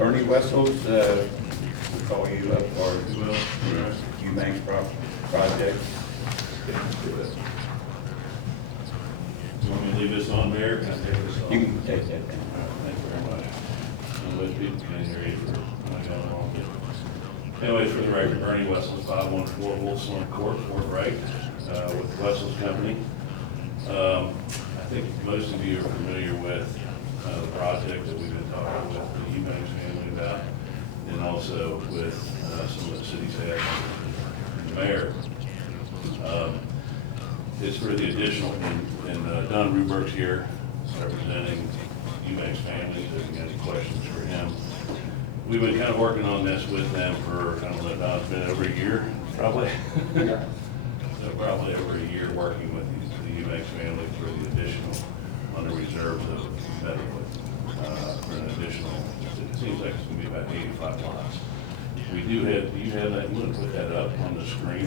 Bernie Wessels, we call you up for Eubanks project. You want me to leave this on there? Can I take this off? You can take that down. Thank you very much. I'm with people can hear you for not going along. Anyways, for the record, Bernie Wessels, 514 Wolfson Court, Fort Wright, with the Wessels Company. I think most of you are familiar with the project that we've been talking with the Eubanks family about, and also with some of the city staff and the mayor. It's for the additional, and Don Ruberg's here representing Eubanks family, so if you have any questions for him. We've been kind of working on this with them for, I don't know, Don, it's been over a year, probably? Yeah. So probably over a year working with the Eubanks family for the additional on the reserves of Meadowwood, for an additional, it seems like it's gonna be about 85 lots. We do have, do you have that, you wanna put that up on the screen?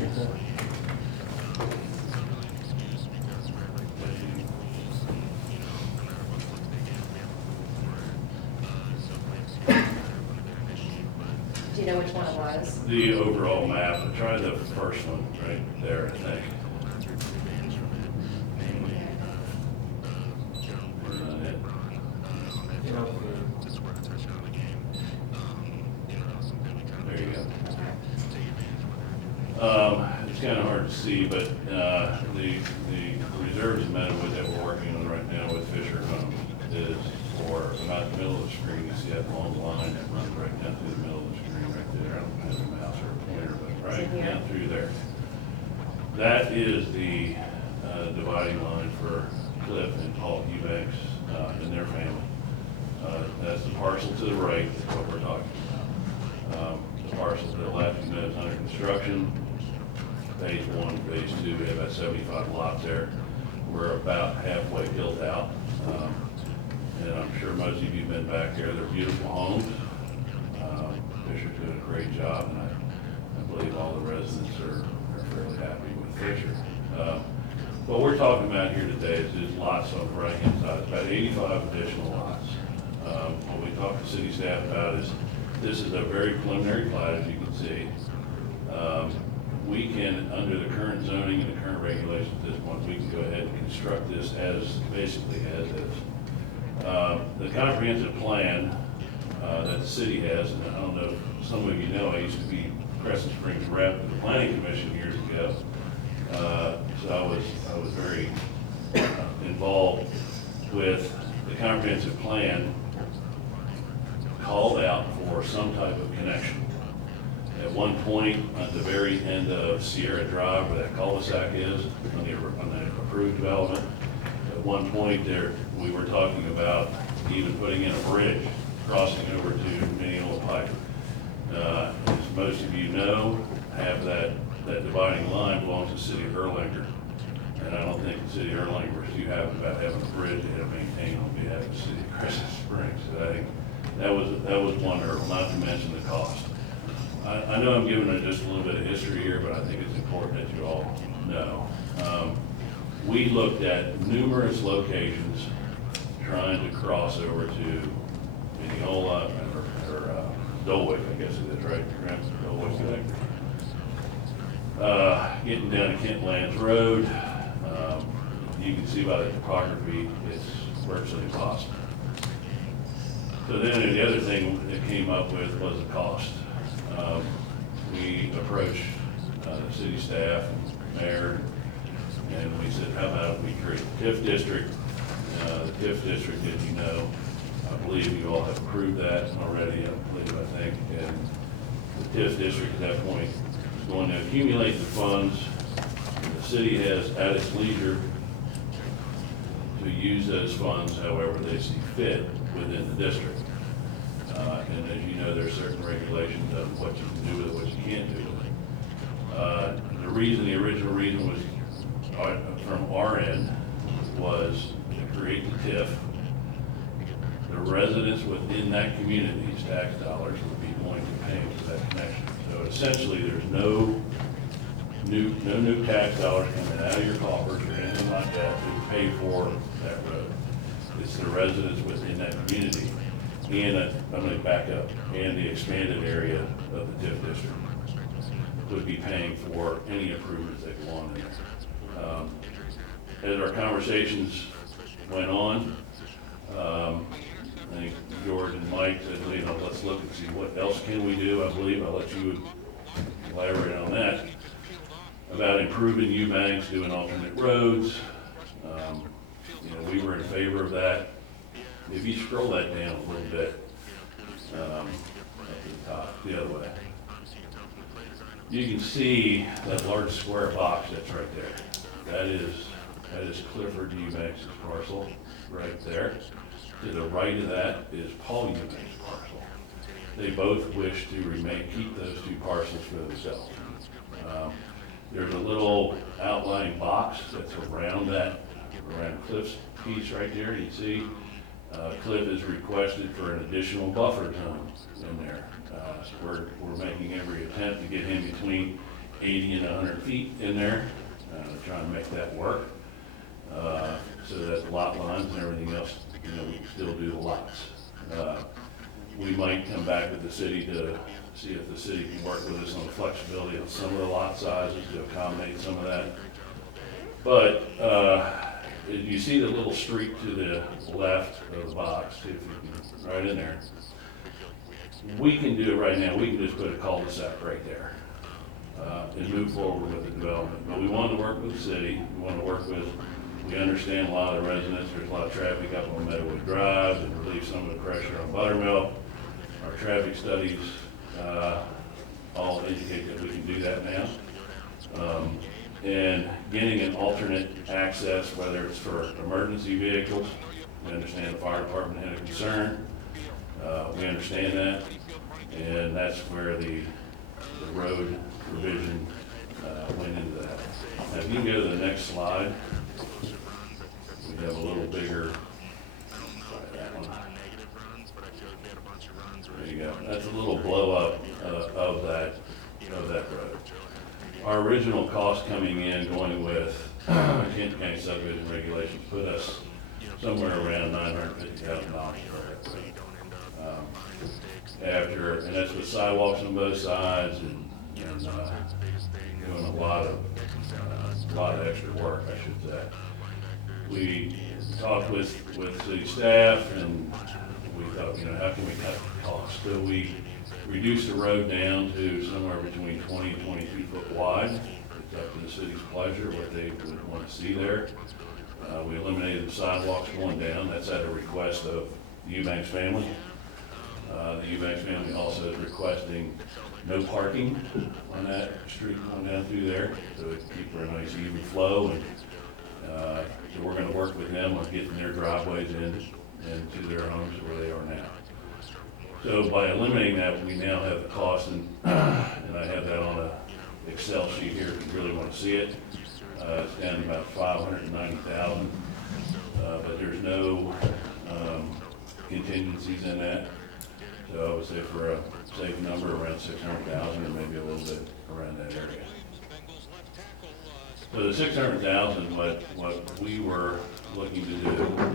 Do you know which one it was? The overall map, I tried the first one right there, I think. Where's that it? There you go. It's kind of hard to see, but the reserves in Meadowwood that we're working on right now with Fisher Homes is for about the middle of the screen. You see that long line that runs right down through the middle of the screen right there. I don't have a mouse or a pointer, but right down through there. That is the dividing line for Cliff and Paul Eubanks and their family. That's the parcel to the right, is what we're talking about. The parcel to the left, you know, is under construction. Phase 1, phase 2, we have about 75 lots there. We're about halfway built out. And I'm sure most of you have been back there. They're beautiful homes. Fisher's doing a great job, and I believe all the residents are fairly happy with Fisher. What we're talking about here today is lots on the right-hand side. It's about 85 additional lots. What we talked to city staff about is this is a very preliminary plat, as you can see. We can, under the current zoning and the current regulations at this point, we can go ahead and construct this as, basically as is. The comprehensive plan that the city has, and I don't know if some of you know, I used to be Crescent Springs rep of the planning commission years ago. So I was very involved with the comprehensive plan, called out for some type of connection. At one point, at the very end of Sierra Drive, where that cul-de-sac is, on the approved development, at one point there, we were talking about even putting in a bridge crossing over to Mineola Pike. As most of you know, have that dividing line belongs to the city of Erlanger. And I don't think the city of Erlanger was too happy about having a bridge they had to maintain on behalf of the city of Crescent Springs. So I think that was one hurdle, not to mention the cost. I know I'm giving just a little bit of history here, but I think it's important that you all know. We looked at numerous locations trying to cross over to Mineola or Dulwick, I guess it is, right? Dulwick connector. Getting down to Kent Lands Road, you can see by the topography, it's virtually impossible. So then the other thing that came up with was the cost. We approached the city staff and mayor, and we said, how about we create the TIF district? The TIF district, as you know, I believe you all have approved that already, I think. And the TIF district at that point is going to accumulate the funds. The city has at its leisure to use those funds however they see fit within the district. And as you know, there's certain regulations of what you can do with it, what you can't do with it. The original reason was, from our end, was to create the TIF. The residents within that community's tax dollars would be going to pay for that connection. So essentially, there's no new tax dollars coming out of your coffers or anything like that to pay for that road. It's the residents within that community. and, I'm gonna back up, and the expanded area of the TIF district would be paying for any improvements that go on in there. As our conversations went on, I think George and Mike said, you know, let's look and see what else can we do. I believe I'll let you elaborate on that, about improving Eubanks, doing alternate roads. You know, we were in favor of that. If you scroll that down a little bit, up to the top, the other way, you can see that large square box that's right there. That is Clifford Eubanks' parcel, right there. To the right of that is Paul Eubanks' parcel. They both wish to keep those two parcels for themselves. There's a little outlying box that's around Cliff's piece right there. You see, Cliff has requested for an additional buffer zone in there. We're making every attempt to get him between 80 and 100 feet in there, trying to make that work, so that lot lines and everything else, you know, we can still do the lots. We might come back with the city to see if the city can work with us on the flexibility of some of the lot sizes to accommodate some of that. But you see the little streak to the left of the box, if you can, right in there. We can do it right now. We can just put a cul-de-sac right there and move forward with the development. But we want to work with the city. We understand a lot of the residents. There's a lot of traffic up on Meadowood Drive and relieve some of the pressure on Buttermilk. Our traffic studies all indicate that we can do that now. And getting an alternate access, whether it's for emergency vehicles, we understand the fire department had a concern. We understand that, and that's where the road provision went into that. Now, if you can go to the next slide, we have a little bigger, sorry, that one. There you go. That's a little blow up of that road. Our original cost coming in, going with Kent County subdivision regulations, put us somewhere around $950,000 for that road. And that's with sidewalks on both sides and doing a lot of extra work, I should say. We talked with city staff and we thought, you know, how can we cut the cost? So we reduced the road down to somewhere between 20 and 22 foot wide. It's up to the city's pleasure what they would want to see there. We eliminated the sidewalks going down. That's at a request of the Eubanks family. The Eubanks family also is requesting no parking on that street going down through there, so it can keep a nice even flow. And so we're going to work with them on getting their driveways into their homes where they are now. So by eliminating that, we now have the cost, and I have that on a Excel sheet here if you really want to see it. It's down to about $590,000, but there's no contingencies in that. So I would say for a safe number, around $600,000, or maybe a little bit around that area. So the $600,000, what we were looking to do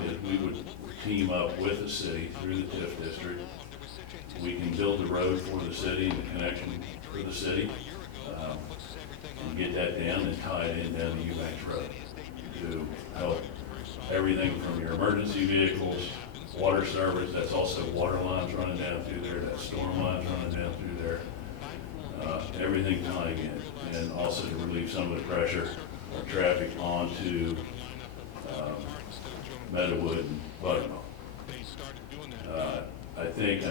is we would team up with the city through the TIF district. We can build the road for the city and the connection for the city, and get that down and tie it in down to Eubanks Road to help everything from your emergency vehicles, water service, that's also water lines running down through there, that's storm lines running down through there, everything tying in, and also to relieve some of the pressure of traffic onto Meadowood and Buttermilk. I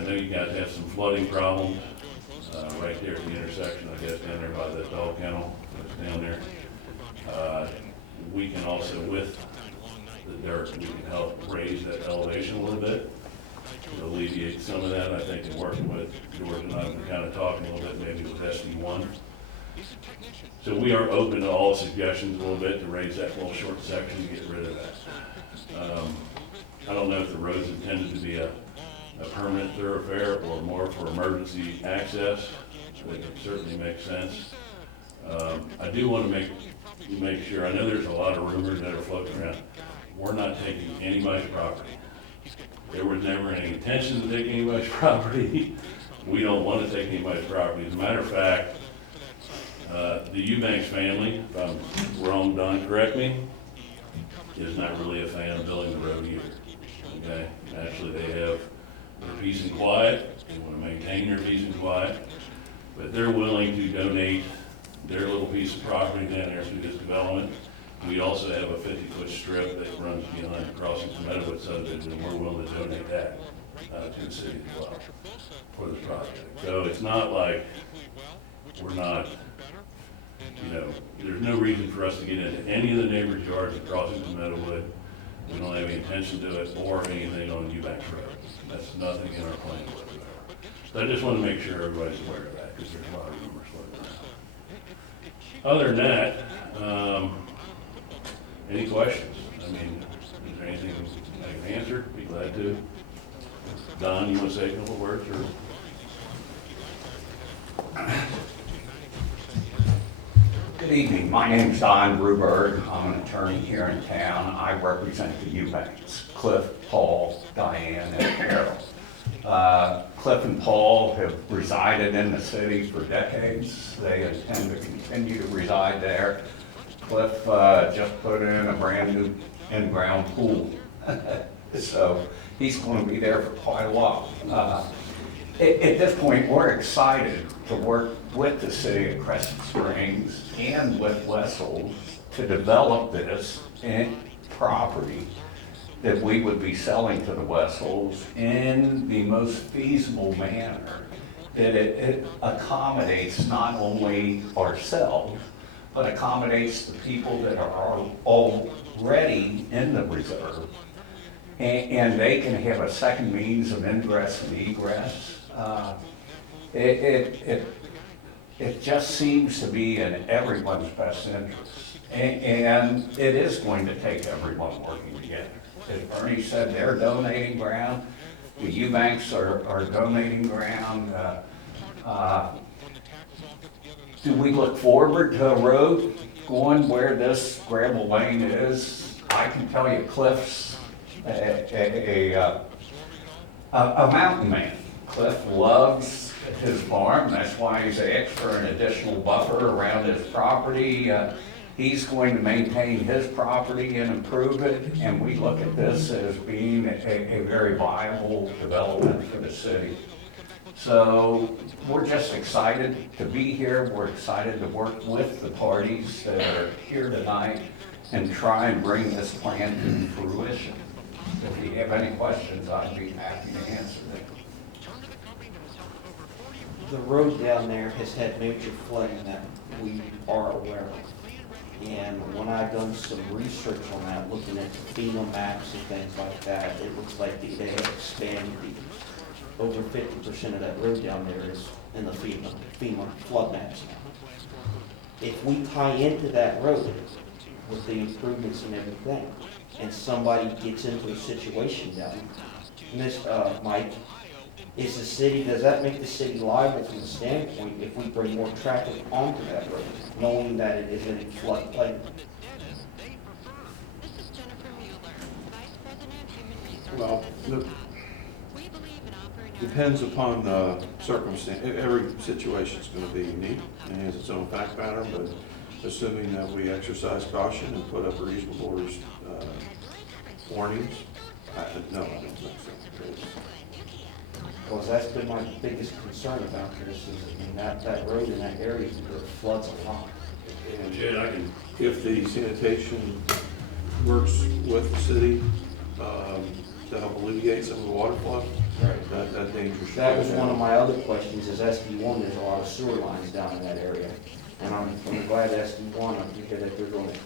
know you guys have some flooding problems right there at the intersection, I guess, down there by the dog kennel that's down there. We can also, with the dirt, we can help raise that elevation a little bit to alleviate some of that. I think in working with George and I, we're kind of talking a little bit maybe with SD1. So we are open to all suggestions a little bit to raise that little short section to get rid of that. I don't know if the road's intended to be a permanent thoroughfare or more for emergency access. It certainly makes sense. I do want to make sure, I know there's a lot of rumors that are floating around. We're not taking anybody's property. There was never any intention to take anybody's property. We don't want to take anybody's property. As a matter of fact, the Eubanks family, if I'm wrong, Don, correct me, is not really a fan of building the road either. Okay? Actually, they have their peace and quiet. They want to maintain their peace and quiet. But they're willing to donate their little piece of property down there through this development. We also have a 50-foot strip that runs behind the crossing to Meadowwood subdivision, and we're willing to donate that to the city as well for the project. So it's not like we're not, you know, there's no reason for us to get into any of the neighbors' yards at crossing to Meadowwood. We don't have any intention to do it or anything on Eubanks Road. That's nothing in our plan whatsoever. So I just want to make sure everybody's aware of that, because there's a lot of rumors floating around. Other than that, any questions? I mean, is there anything I can answer? Be glad to. Don, you want to say a couple words, or? Good evening. My name's Don Bruberg. I'm an attorney here in town. I represent the Eubanks, Cliff, Paul, Diane, and Carol. Cliff and Paul have resided in the city for decades. They intend to continue to reside there. Cliff just put in a brand new in-ground pool. So he's going to be there for quite a while. At this point, we're excited to work with the city of Crescent Springs and with Wessels to develop this property that we would be selling to the Wessels in the most feasible manner, that it accommodates not only ourselves, but accommodates the people that are already in the reserve, and they can have a second means of ingress and egress. It just seems to be in everyone's best interest, and it is going to take everyone working together. As Bernie said, they're donating ground, the Eubanks are donating ground. Do we look forward to a road going where this gravel lane is? I can tell you Cliff's a mountain man. Cliff loves his farm, that's why he's asked for an additional buffer around his property. He's going to maintain his property and improve it, and we look at this as being a very viable development for the city. So we're just excited to be here. We're excited to work with the parties that are here tonight and try and bring this plan to fruition. If you have any questions, I'd be happy to answer them. The road down there has had major flooding that we are aware of. And when I've done some research on that, looking at the FEMA maps and things like that, it looks like they have expanded over 50% of that road down there is in the FEMA flood maps now. If we tie into that road with the improvements and everything, and somebody gets into a situation down there, Mike, does that make the city liable from the standpoint if we bring more traffic onto that road, knowing that it is in floodplain? Well, depends upon the circumstance. Every situation's gonna be unique and has its own fact pattern, but assuming that we exercise caution and put up reasonable warnings, no, I don't think so. Because that's been my biggest concern about this, is that road in that area floods a lot. And Jed, I can, if the sanitation works with the city to help alleviate some of the water flow, Right. that danger should. That was one of my other questions, is SB1, there's a lot of sewer lines down in that area. And I'm glad SB1, I'm thinking that they're going to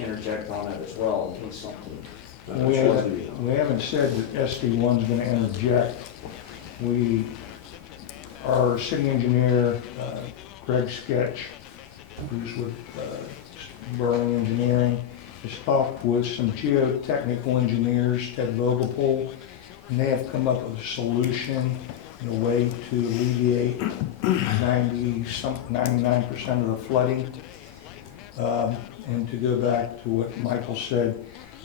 interject on it as well, in case something. We haven't said that SD1's gonna interject. Our city engineer, Greg Sketch, who's with Burley Engineering, has talked with some geotechnical engineers, Ted Vogelpohl, and they have come up with a solution in a way to alleviate 99% of the flooding. And to go back to what Michael said,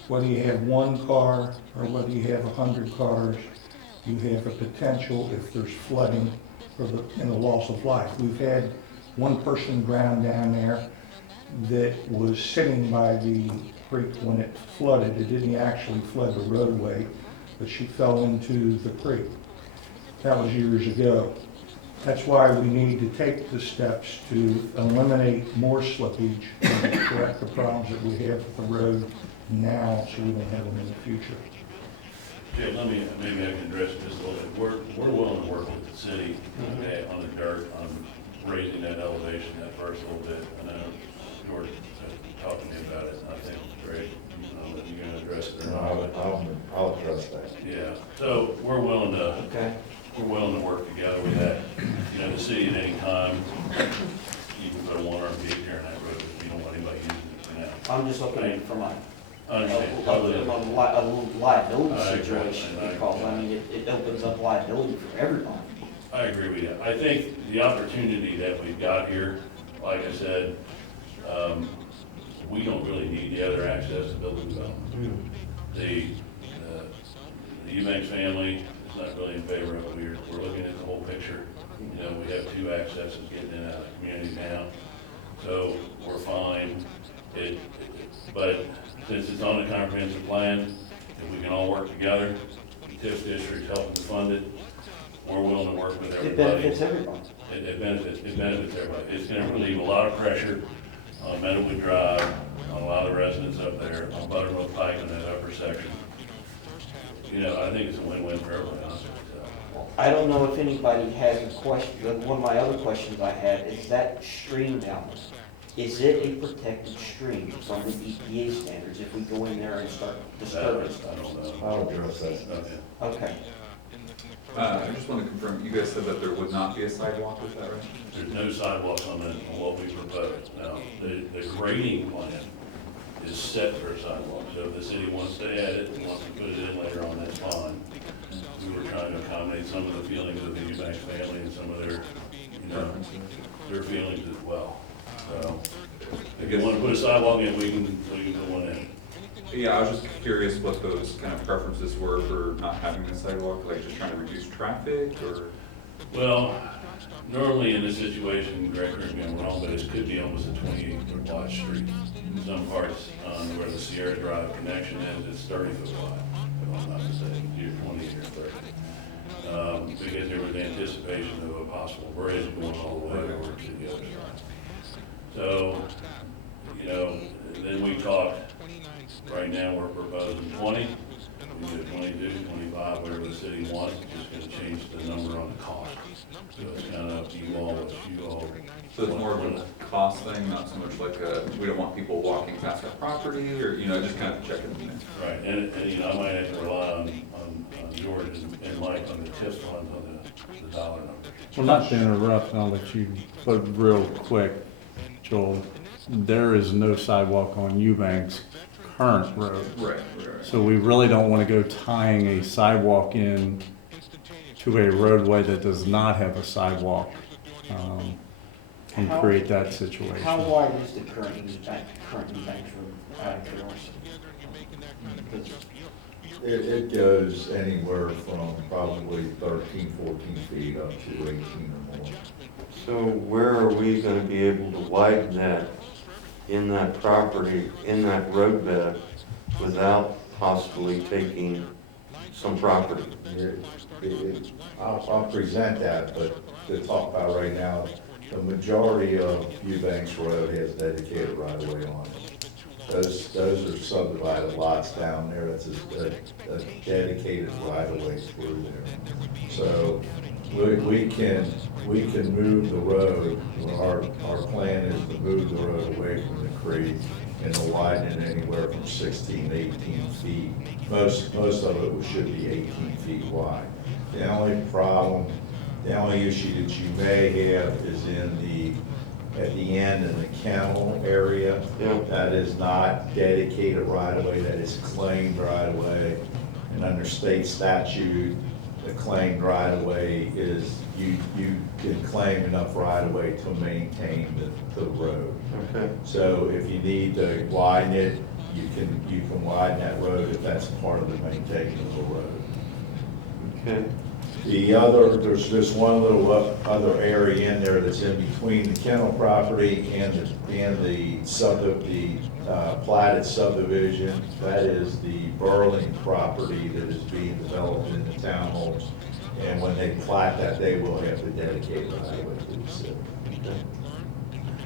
whether you have one car or whether you have 100 cars, you have a potential, if there's flooding, and a loss of life. We've had one person drown down there that was sitting by the creek when it flooded. It didn't actually flood the roadway, but she fell into the creek. That was years ago. That's why we need to take the steps to eliminate more slippage and correct the problems that we have with the road now, so we don't have them in the future. Jay, maybe I can address this a little bit. We're willing to work with the city, okay, on the dirt, on raising that elevation that first little bit. I know George talking to me about it, and I think it's great. That you're gonna address it or not. I'll address that. Yeah, so we're willing to Okay. work together with that. You know, the city at any time, you can put a one-arm gate here in that road if you don't want anybody using it for now. I'm just looking for my, I understand. a liability I agree. situation, I because, I mean, it opens up liability for everybody. I agree with you. I think the opportunity that we've got here, like I said, we don't really need the other access to building development. The Eubanks family is not really in favor of it. We're looking at the whole picture. You know, we have two accesses getting in and out of the community now, so we're fine. But since it's on the comprehensive plan, if we can all work together, TIF district helping to fund it, we're willing to work with It everybody. benefits everybody. It benefits everybody. It's gonna relieve a lot of pressure on Meadowwood Drive, on a lot of the residents up there, on Buttermilk Pike in that upper section. You know, I think it's a win-win for everybody, honestly. So, I don't know if anybody has a question, one of my other questions I had is that stream down there, is it a protected stream from the EPA standards if we go in there and start disturbing I stuff? don't know. I'll address that. Okay. Okay. I just want to confirm, you guys said that there would not be a sidewalk, is that right? There's no sidewalks on what we propose. Now, the grading plan is set for a sidewalk, so if the city wants to add it, wants to put it in later on, that's fine. We were trying to accommodate some of the feelings of the Eubanks family and some of their, you know, their feelings as well. So, if you want to put a sidewalk in, we can put one in. Yeah, I was just curious what those kind of preferences were for not having the sidewalk, like just trying to reduce traffic, or? Well, normally in this situation, Greg, correct me if I'm wrong, but it could be almost a 28-foot wide street. In some parts, where the Sierra Drive connection is, it's 30-foot wide, if I'm not mistaken, either 20 or 30. Because there was anticipation of a possible bridge going all the way over to the other side. So, you know, then we talked, right now we're proposing 20. We can do 22, 25, whatever the city wants, it's just gonna change the number on the cost. So it's kind of up to you all, what you all. So it's more of a cost thing, not so much like we don't want people walking past our property, or, you know, just kind of checking in there. Right, and, you know, I might have to rely on George and Mike on the TIF funds on the dollar number. Well, not to interrupt, I'll let you, but real quick, Joel, there is no sidewalk on Eubanks current road. Right. So we really don't want to go tying a sidewalk in to a roadway that does not have a sidewalk, and create that situation. How wide is the current Eubanks Road out of curiosity? Because It goes anywhere from probably 13, 14 feet up to 18 or more. So where are we gonna be able to widen that in that property, in that roadbed, without possibly taking some property? I'll present that, but to talk about right now, the majority of Eubanks Road has dedicated right-of-way on it. Those are subdivided lots down there, it's a dedicated right-of-way through there. So we can move the road, our plan is to move the road away from the creek and to widen it anywhere from 16 to 18 feet. Most of it should be 18 feet wide. The only issue that you may have is at the end in the kennel area. Yeah. That is not dedicated right-of-way, that is claimed right-of-way. And under state statute, the claimed right-of-way is, you can claim enough right-of-way to maintain the road. Okay. So if you need to widen it, you can widen that road if that's part of the maintaining of the road. Okay. The other, there's just one little other area in there that's in between the kennel property and the platted subdivision. That is the Burling property that is being developed in the townhomes. And when they plat that, they will have to dedicate the highway to the city.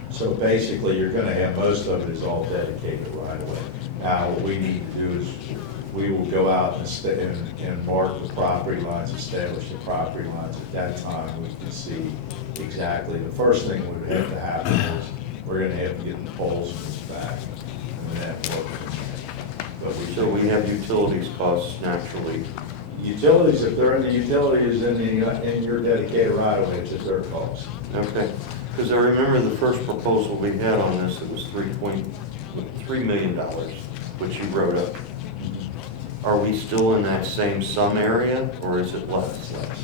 So basically, you're gonna have, most of it is all dedicated right away. Now, what we need to do is, we will go out and mark the property lines, establish the property lines. At that time, we can see exactly, the first thing that would have to happen is, we're gonna have to get the poles moved back, and then that work. But So we have utilities costs naturally. Utilities, if they're in the utilities in your dedicated right of way, it's at their cost. Okay, because I remember the first proposal we had on this, it was $3.3 million, which you wrote up. Are we still in that same sum area, or is it less? Less.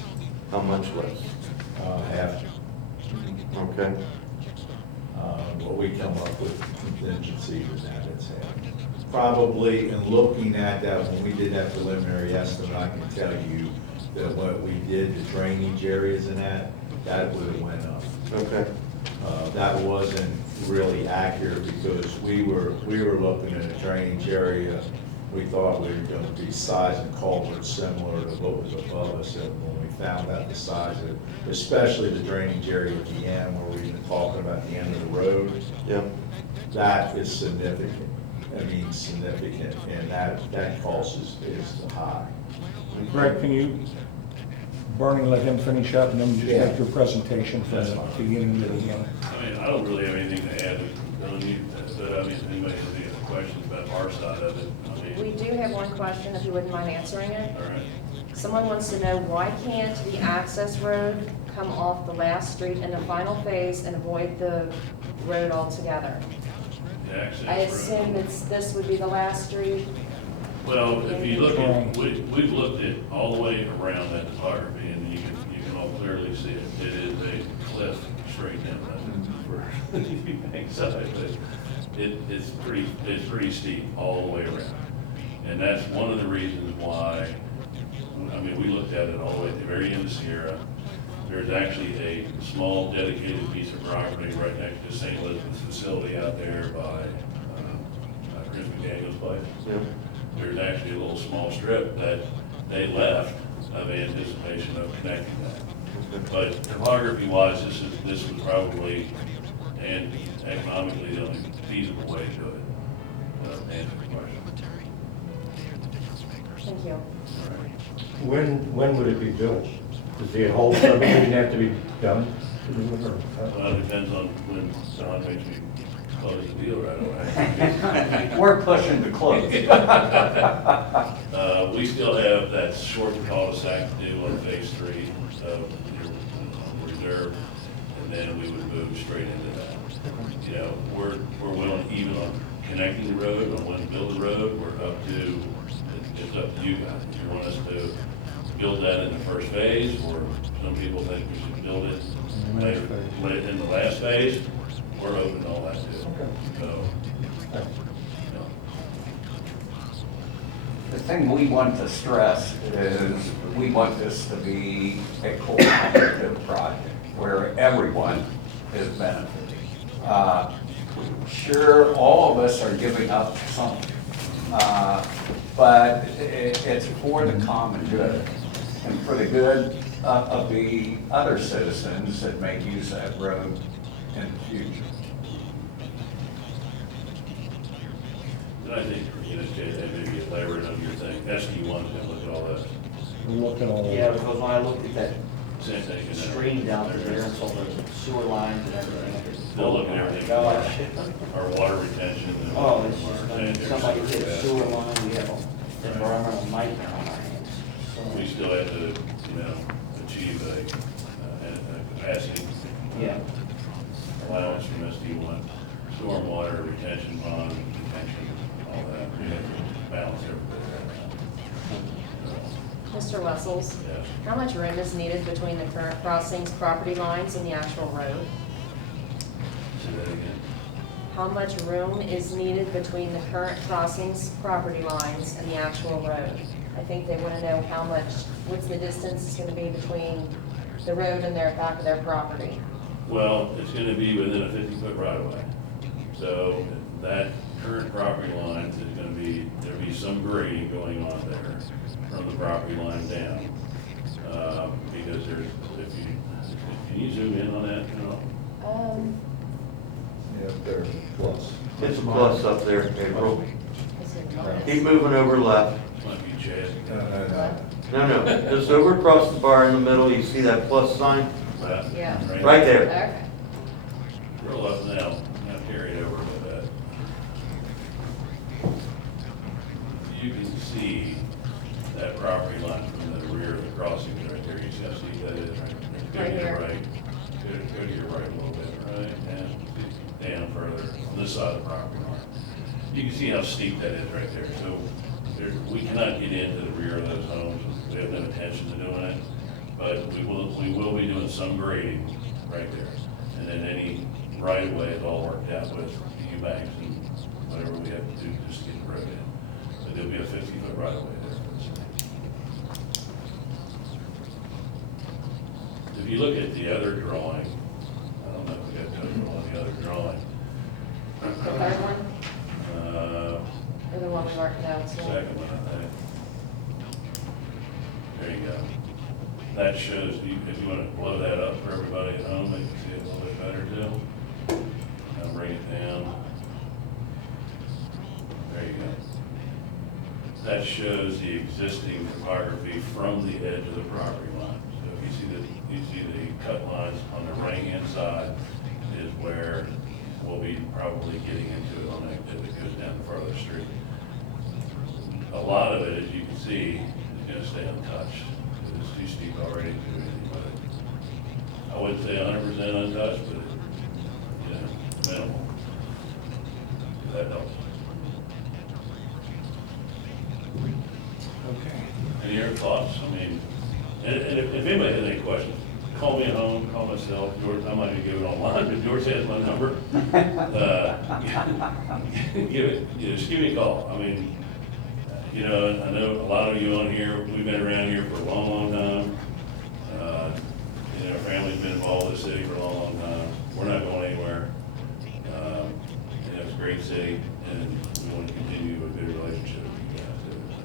How much less? Half. Okay, What we come up with contingency is that it's half. Probably, in looking at that, when we did that preliminary estimate, I can tell you that what we did, the drainage areas in that would have went up. okay, That wasn't really accurate because we were looking at a drainage area. We thought we were gonna be sizing culverts similar to what was above us, and when we found out the size of, especially the drainage area at the end, where we're even talking about the end of the road, yeah, that is significant. I mean, significant, and that cost is high. Greg, can you, Bernie, let him finish up and then just Yeah. make your presentation from That's the fine. beginning to the end? I mean, I don't really have anything to add, but I mean, if anybody has any other questions about our side of it, I mean, We do have one question, if you wouldn't mind answering it. all right. Someone wants to know, why can't the access road come off the last street in the final phase and avoid the road altogether? The access I road. assume this would be the last street. Well, if you look at, we've looked at all the way around that topography, and you can all clearly see it. It is a cliff straight down that for the bank side, but it's pretty steep all the way around. And that's one of the reasons why, I mean, we looked at it all the way at the very end of Sierra. There's actually a small dedicated piece of property right next to St. Elizabeth's facility out there by Chris McDaniel's place. yeah, There's actually a little small strip that they left of anticipation of connecting that. But topography-wise, this was probably, and economically, the only feasible way to do it. Answer the question. Thank you. When would it be built? Does the whole subdivision have to be done? Well, it depends on when Don makes me close the deal right away. We're pushing to close. We still have that short cul-de-sac to do on phase 3 of your reserve, and then we would move straight into that. You know, we're willing, even on connecting the road, on when to build the road, we're up to, it's up to you guys. If you want us to build that in the first phase, or some people think we should build it later, in the last phase, we're open to all that too. So, you know. The thing we want to stress is we want this to be a collaborative project where everyone is benefiting. Sure, all of us are giving up something, but it's for the common good and for the good of the other citizens that may use that road in the future. And I think, you know, maybe elaborate on your thing, SQ1, and look at all that, Look at all that. Yeah, because when I looked at that same thing. you know. stream down through there and saw the sewer lines and everything, I just, They'll oh look at my everything. gosh. Our water retention. and Oh, it's our just, I mean, sanitary somebody hit a sewer sewer. line, we have an environmental nightmare on our hands. We So, still have to, you know, achieve a capacity yeah, allowance from SD1, stormwater, retention pond, detention, all that. We have to balance everything. Mr. Wessels, Yes. how much room is needed between the current crossings property lines and the actual road? Say that again. how much room is needed between the current crossings property lines and the actual road. I think they want to know how much, what's the distance going to be between the road and their back of their property. Well, it's gonna be within a 50-foot right of way. So that current property line is gonna be, there'll be some grading going on there from the property line down. Because there's, can you zoom in on that at all? Yeah, they're plus. It's a plus up there, April. Is it minus? Keep moving over left. Might be Chad. No, just over across the bar in the middle, you see that plus sign? Left, Yeah. Right there. Okay. Roll up now, now carry it over a little bit. You can see that property line from the rear of the crossing right there. You see how steep that is, right? Go Right to your here. right. Go to your right a little bit, right? Down further on this side of the property line. You can see how steep that is right there. So we cannot get into the rear of those homes. We have no intention of doing it. But we will be doing some grading right there. And then any right of way is all worked out with the U-banks and whatever we have to do just to get the road in. But there'll be a 50-foot right of way there. If you look at the other drawing, I don't know if we got total on the other drawing. The third one, or the one we marked out? So. Second one, I think. There you go. That shows, if you want to blow that up for everybody at home, they can see it a little bit better too. Now bring it down. There you go. That shows the existing topography from the edge of the property line. So if you see the cut lines on the right-hand side is where we'll be probably getting into it on that, as it goes down the farther street. A lot of it, as you can see, is going to stay untouched. It's too steep already to do anything with it. I wouldn't say 100% untouched, but, you know, minimal. If that helps. Okay. Any other thoughts? I mean, and if anybody has any questions, call me at home, call myself. George, I might even give it online, but George has my number. Just give me a call. I mean, you know, I know a lot of you on here, we've been around here for a long, long time. You know, our family's been involved in the city for a long, long time. We're not going anywhere. You know, it's a great city, and we want to continue a good relationship with you guys too. So.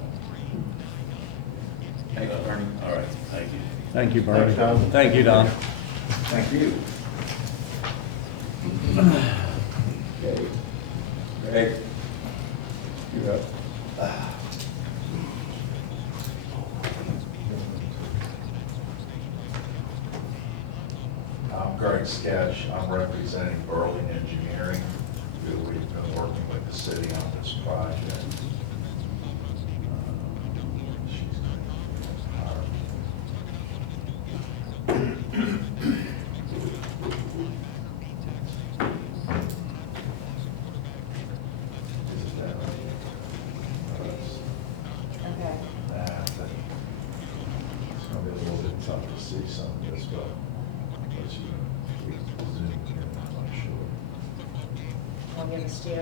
Thanks, Bernie. All right, thank you. Thank you, Bernie. Thanks, Don. Thank you, Don. Thank you. Okay. Greg, you're up. I'm Greg Sketch. I'm representing Burling Engineering, who we've been working with the city on this project. Okay. It's gonna be a little bit tough to see some of this, but let's zoom in, I'm not sure. I'll give this to you.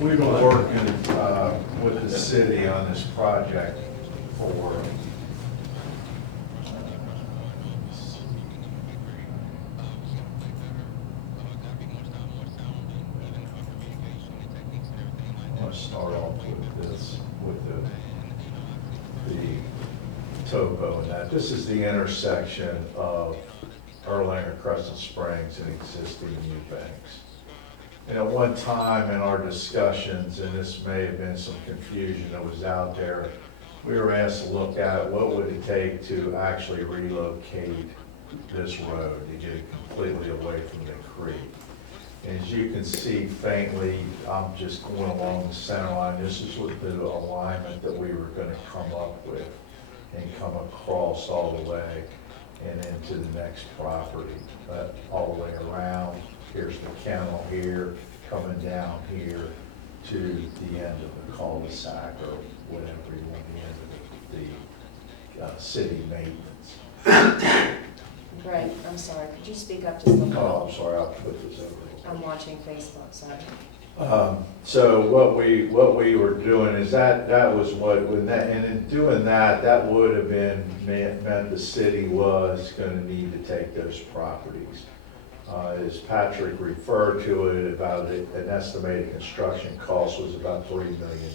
We've been working with the city on this project for I'm going to start off with this, with the topo and that. This is the intersection of Erlanger, Crescent Springs, and existing Eubanks. And at one time in our discussions, and this may have been some confusion that was out there, we were asked to look at what would it take to actually relocate this road to get it completely away from the creek. And as you can see faintly, I'm just going along the center line. This is what the alignment that we were going to come up with and come across all the way and into the next property, all the way around. Here's the kennel here, coming down here to the end of the cul-de-sac or whatever you want, the end of the city maintenance. Greg, I'm sorry, could you speak up just a Oh, little? I'm sorry, I'll put this over. I'm watching Facebook, sorry. So what we were doing is that was what, when that, and in doing that, that would have been, meant the city was gonna need to take those properties. As Patrick referred to it, about an estimated construction cost was about $3 million.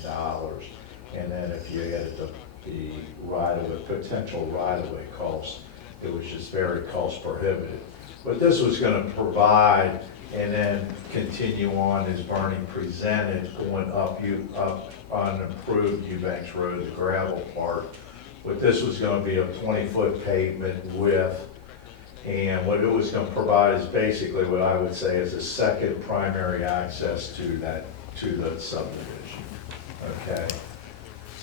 And then if you added the right-of-way, potential right-of-way costs, it was just very cost prohibitive. But this was gonna provide and then continue on as Bernie presented, going up on improved Eubanks Road, the gravel part. But this was gonna be a 20-foot pavement width, and what it was gonna provide is basically what I would say is a second primary access to the subdivision, okay?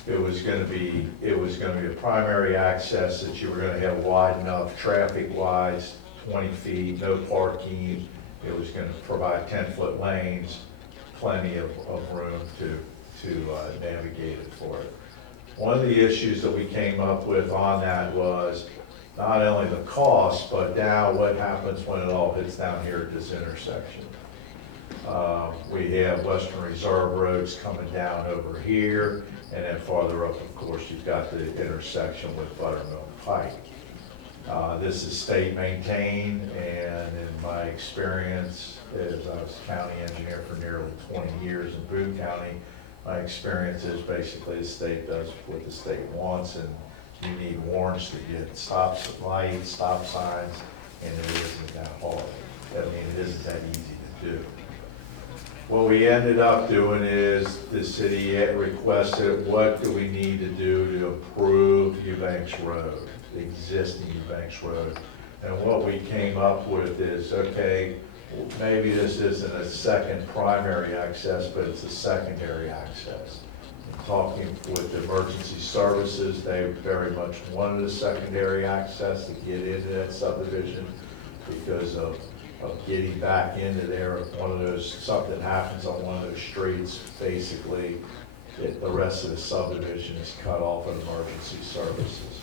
It was gonna be a primary access that you were gonna have wide enough, traffic-wise, 20 feet, no parking. It was gonna provide 10-foot lanes, plenty of room to navigate it for it. One of the issues that we came up with on that was not only the cost, but now what happens when it all hits down here at this intersection. We have Western Reserve roads coming down over here, and then farther up, of course, you've got the intersection with Buttermilk Pike. This is state maintained, and in my experience, as I was county engineer for nearly 20 years in Boone County, my experience is basically the state does what the state wants, and you need warrants to get stop lights, stop signs, and it isn't that hard. I mean, it isn't that easy to do. What we ended up doing is the city requested, what do we need to do to improve Eubanks Road, the existing Eubanks Road? And what we came up with is, okay, maybe this isn't a second primary access, but it's a secondary access. Talking with emergency services, they very much wanted a secondary access to get into that subdivision because of getting back into there. If one of those, something happens on one of those streets, basically, the rest of the subdivision is cut off of emergency services.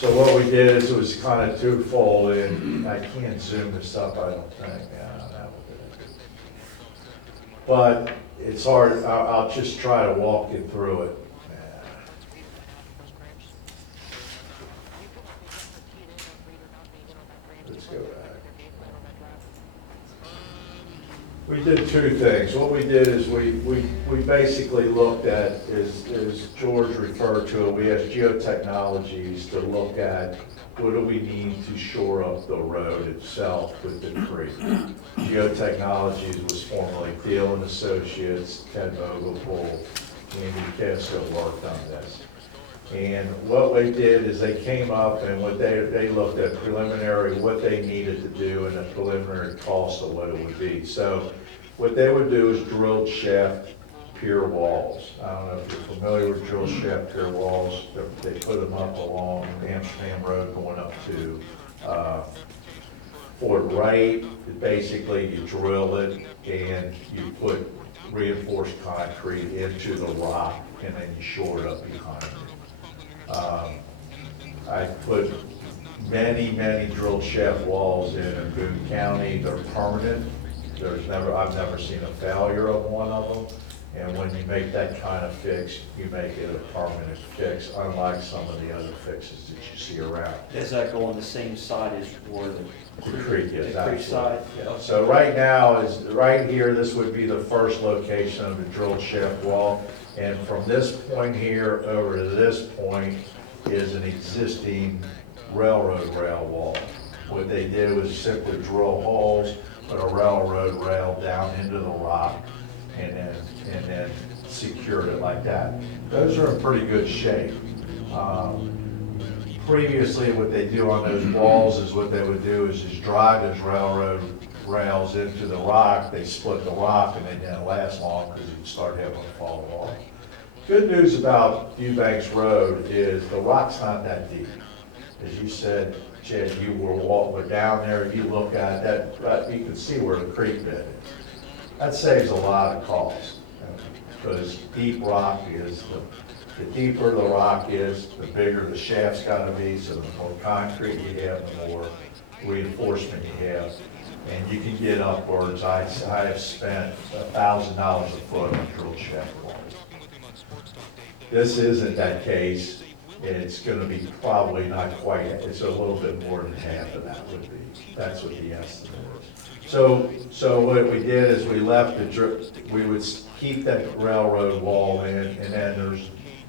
So what we did is it was kind of twofold, and I can't zoom this up, I don't think. Yeah, that would be it. But it's hard, I'll just try to walk you through it. Let's go back. We did two things. What we did is we basically looked at, as George referred to it, we asked Geotechnologies to look at what do we need to shore up the road itself with the creek. Geotechnologies was formerly Thiel and Associates, Ted Vogelpool, Andy Casco worked on this. And what they did is they came up and what they looked at preliminary, what they needed to do and the preliminary cost of what it would be. So what they would do is drilled shaft pier walls. I don't know if you're familiar with drilled shaft pier walls. They put them up along Amsterdam Road going up to Fort Wright. Basically, you drill it and you put reinforced concrete into the rock and then you shore it up behind it. I put many drilled shaft walls in Boone County. They're permanent. I've never seen a failure of one of them. And when you make that kind of fix, you make it a permanent fix, unlike some of the other fixes that you see around. Does that go on the same side as where the Creek is, the creek side? absolutely. Yeah. So right now is, right here, this would be the first location of the drilled shaft wall. And from this point here over to this point is an existing railroad rail wall. What they did was simply drill holes, put a railroad rail down into the rock, and then secured it like that. Those are in pretty good shape. Previously, what they do on those walls is what they would do is just drive those railroad rails into the rock. They split the rock, and they didn't last long because you'd start having them fall off. Good news about Eubanks Road is the rock's not that deep. As you said, Chad, you were down there, you look at that, you can see where the creek bed is. That saves a lot of cost because deep rock is the deeper the rock is, the bigger the shaft's gotta be, so the more concrete you have, the more reinforcement you have. And you can get upwards, I have spent $1,000 a foot on drill shaft walls. This isn't that case, it's gonna be probably not quite, it's a little bit more than half of that would be, that's what the estimate is. So what we did is we left we would keep that railroad wall in, and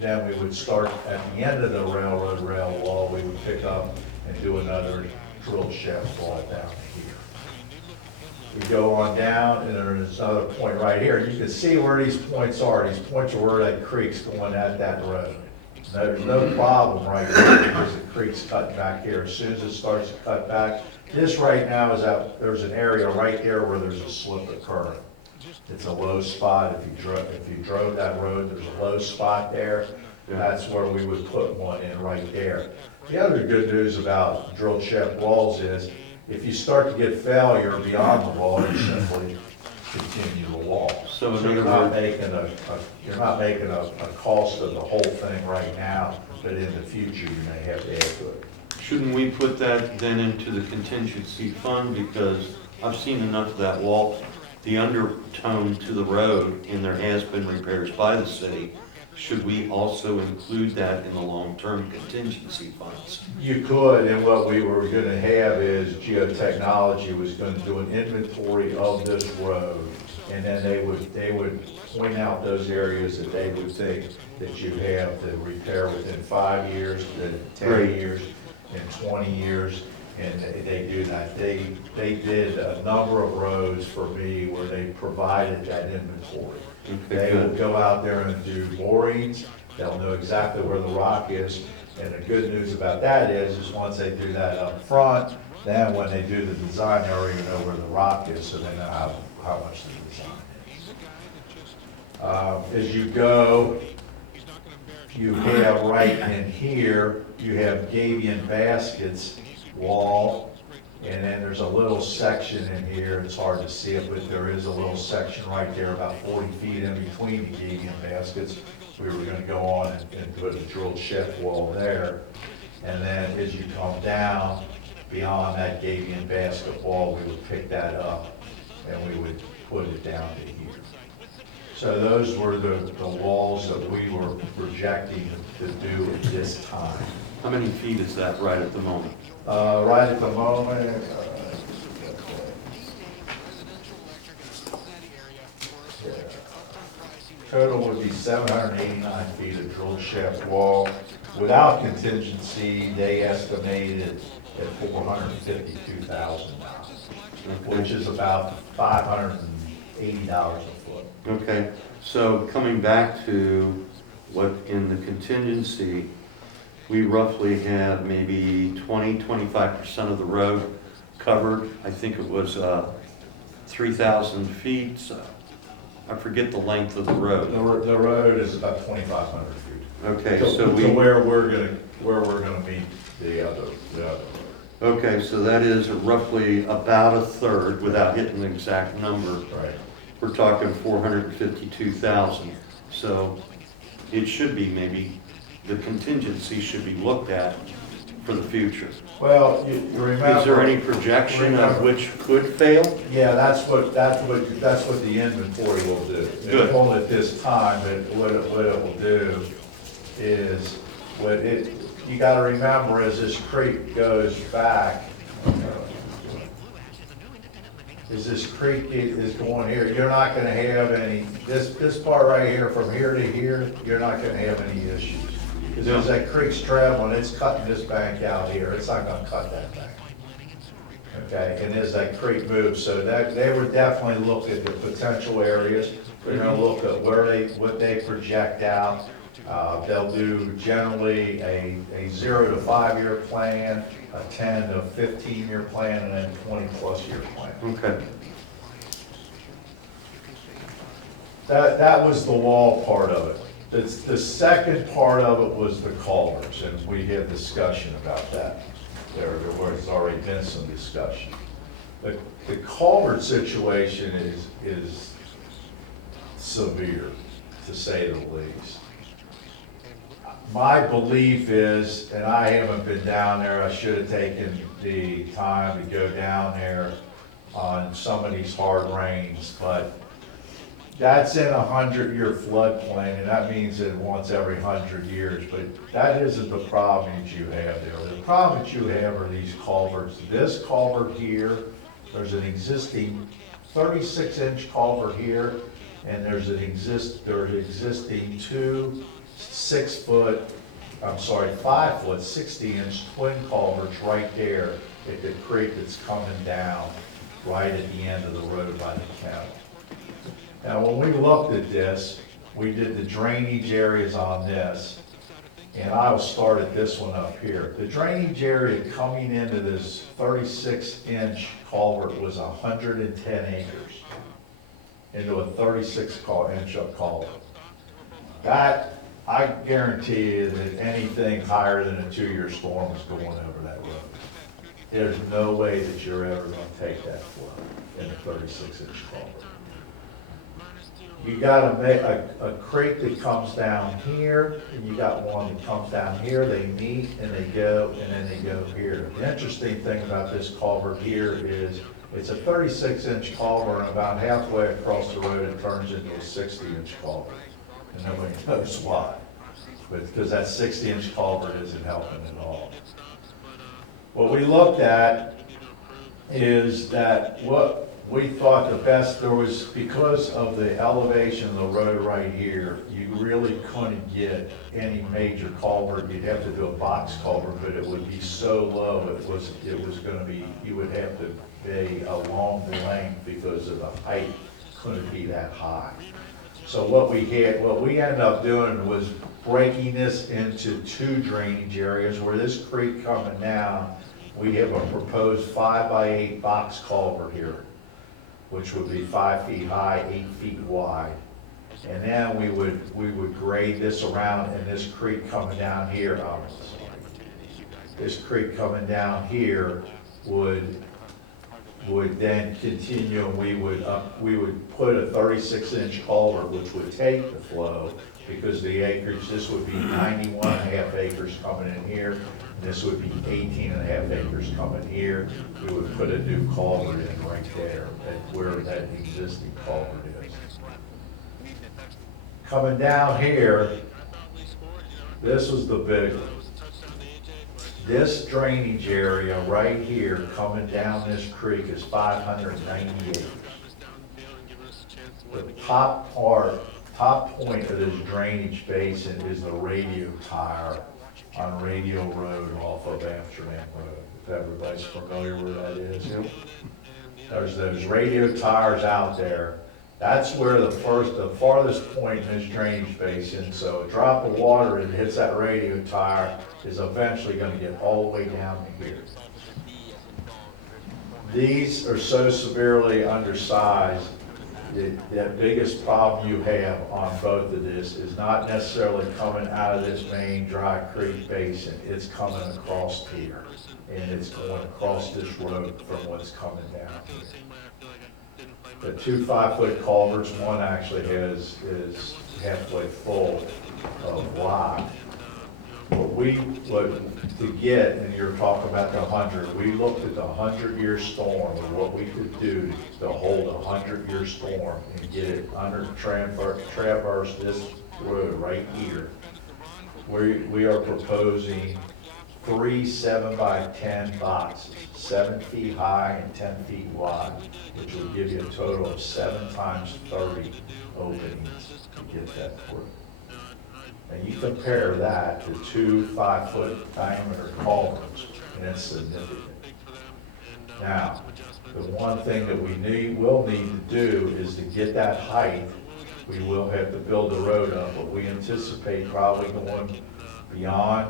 then we would start at the end of the railroad rail wall, we would pick up and do another drill shaft wall down here. We go on down, and there's another point right here. You can see where these points are. These points are where that creek's going at that road. There's no problem right here because the creek's cutting back here. As soon as it starts to cut back, this right now is out, there's an area right there where there's a slip of current. It's a low spot. If you drove that road, there's a low spot there. That's where we would put one in right there. The other good news about drill shaft walls is if you start to get failure beyond the wall, you simply continue the wall. So in you're other not words, making a cost of the whole thing right now, but in the future you may have to add to it. shouldn't we put that then into the contingency fund? Because I've seen enough of that wall, the undertone to the road, and there has been repairs by the city. Should we also include that in the long-term contingency funds? You could, and what we were gonna have is geotechnology was gonna do an inventory of this road, and then they would point out those areas that they would think that you have to repair within 5 years, then 10 Great. years, and 20 years, and they do that. They did a number of roads for me where they provided that inventory. Okay, They will good. go out there and do borings, they'll know exactly where the rock is, and the good news about that is once they do that up front, then when they do the design, they already know where the rock is, so they know how much the design is. As you go, you have right in here, you have Gabion Baskets wall, and then there's a little section in here, it's hard to see it, but there is a little section right there, about 40 feet in between the Gabion Baskets. We were gonna go on and put a drilled shaft wall there. And then as you come down beyond that Gabion Basket wall, we would pick that up and we would put it down to here. So those were the walls that we were projecting to do at this time. How many feet is that right at the moment? Right at the moment, total would be 789 feet of drill shaft wall. Without contingency, they estimated at $452,000, which is about $580 a foot. Okay, so coming back to what in the contingency, we roughly have maybe 25% of the road covered. I think it was 3,000 feet. So I forget the length of the road. The road is about 2,500 feet. Okay, To so we, where we're gonna meet the other road. okay, so that is roughly about a third, without hitting the exact number. Right. We're talking 452,000. So it should be maybe, the contingency should be looked at for the future. Well, you remember. Is there any projection of which could fail? Yeah, that's what the inventory will do. Good. It won't at this time, but what it will do is, you gotta remember as this creek goes back, as this creek is going here, you're not gonna have any, this part right here, from here to here, you're not gonna have any issues. Because as that creek's traveling, it's cutting this bank out here, it's not gonna cut that bank. Okay, and as that creek moves, so that, they would definitely look at the potential areas, they're gonna look at what they project out. They'll do generally a 0 to 5 year plan, a 10 to 15 year plan, and then 20+ year plan. Okay. That was the wall part of it. The second part of it was the culverts, and we had discussion about that. There was already been some discussion. The culvert situation is severe, to say the least. my belief is, and I haven't been down there, I should have taken the time to go down there on some of these hard rains, but that's in 100-year floodplain, and that means that once every 100 years, but that isn't the problem that you have there. The problem that you have are these culverts. This culvert here, there's an existing 36-inch culvert here, and there's existing two 5-foot, 60-inch twin culverts right there at the creek that's coming down right at the end of the road by the county. Now, when we looked at this, we did the drainage areas on this, and I'll start at this one up here. The drainage area coming into this 36-inch culvert was 110 acres into a 36-inch culvert. That, I guarantee you that anything higher than a 2-year storm is going over that road. There's no way that you're ever gonna take that flow in a 36-inch culvert. You got a creek that comes down here, and you got one that comes down here, they meet and they go, and then they go here. The interesting thing about this culvert here is it's a 36-inch culvert, and about halfway across the road it turns into a 60-inch culvert. And nobody knows why, but because that 60-inch culvert isn't helping at all. What we looked at is that what we thought the best, there was, because of the elevation of the road right here, you really couldn't get any major culvert. You'd have to do a box culvert, but it would be so low, it was gonna be, you would have to be along the length because of the height couldn't be that high. So what we ended up doing was breaking this into two drainage areas. Where this creek coming down, we have a proposed 5x8 box culvert here, which would be 5 feet high, 8 feet wide. And then we would grade this around, and this creek coming down here, this creek coming down here would then continue, and we would put a 36-inch culvert, which would take the flow, because the acreage, this would be 91.5 acres coming in here, and this would be 18.5 acres coming here. We would put a new culvert in right there, at where that existing culvert is. Coming down here, this was the big one. This drainage area right here coming down this creek is 590 acres. The top point of this drainage basin is the radio tire on Radio Road off of Amsterdam Road. If everybody's familiar where that is. There's those radio tires out there. That's where the farthest point in this drainage basin, so a drop of water that hits that radio tire is eventually gonna get all the way down to here. These are so severely undersized that the biggest problem you have on both of this is not necessarily coming out of this main dry creek basin, it's coming across here. And it's going across this road from what's coming down here. The two 5-foot culverts, one actually is halfway full of rock. To get, and you're talking about the 100, we looked at the 100-year storm, and what we could do to hold a 100-year storm and get it under traverse this road right here. We are proposing 3 7x10 boxes, 7 feet high and 10 feet wide, which will give you a total of 7 times 30 openings to get that through. And you compare that to 2 5-foot diameter culverts, and it's significant. Now, the one thing that will need to do is to get that height. We will have to build the road up, but we anticipate probably going beyond,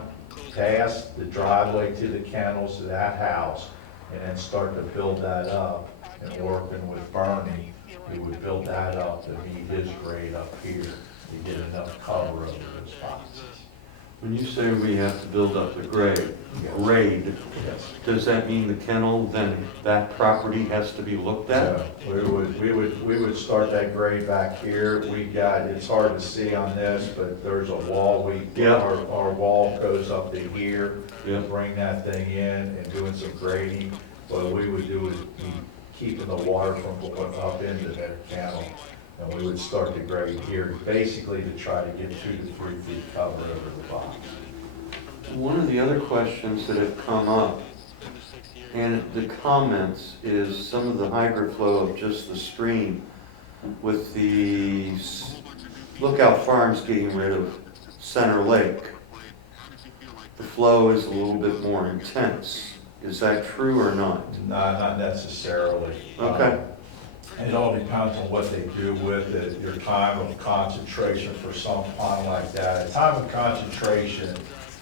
past the driveway to the kennels to that house, and then start to build that up. And working with Bernie, we would build that up to meet his grade up here to get enough cover over those boxes. When you say we have to build up the grade, Yes. does that mean the kennel, then that property has to be looked at? So we would start that grade back here. It's hard to see on this, but there's a wall, Yeah. our wall goes up to here. Yeah. Bring that thing in and doing some grading. What we would do is be keeping the water from going up into that channel. And we would start the grade here, basically to try to get 2 to 3 feet cover over the box. One of the other questions that have come up, and the comments, is some of the hydroflow of just the stream with the Lookout Farms getting rid of Center Lake. The flow is a little bit more intense. Is that true or not? No, not necessarily. Okay. It all depends on what they do with it, your time of concentration for some pond like that. A time of concentration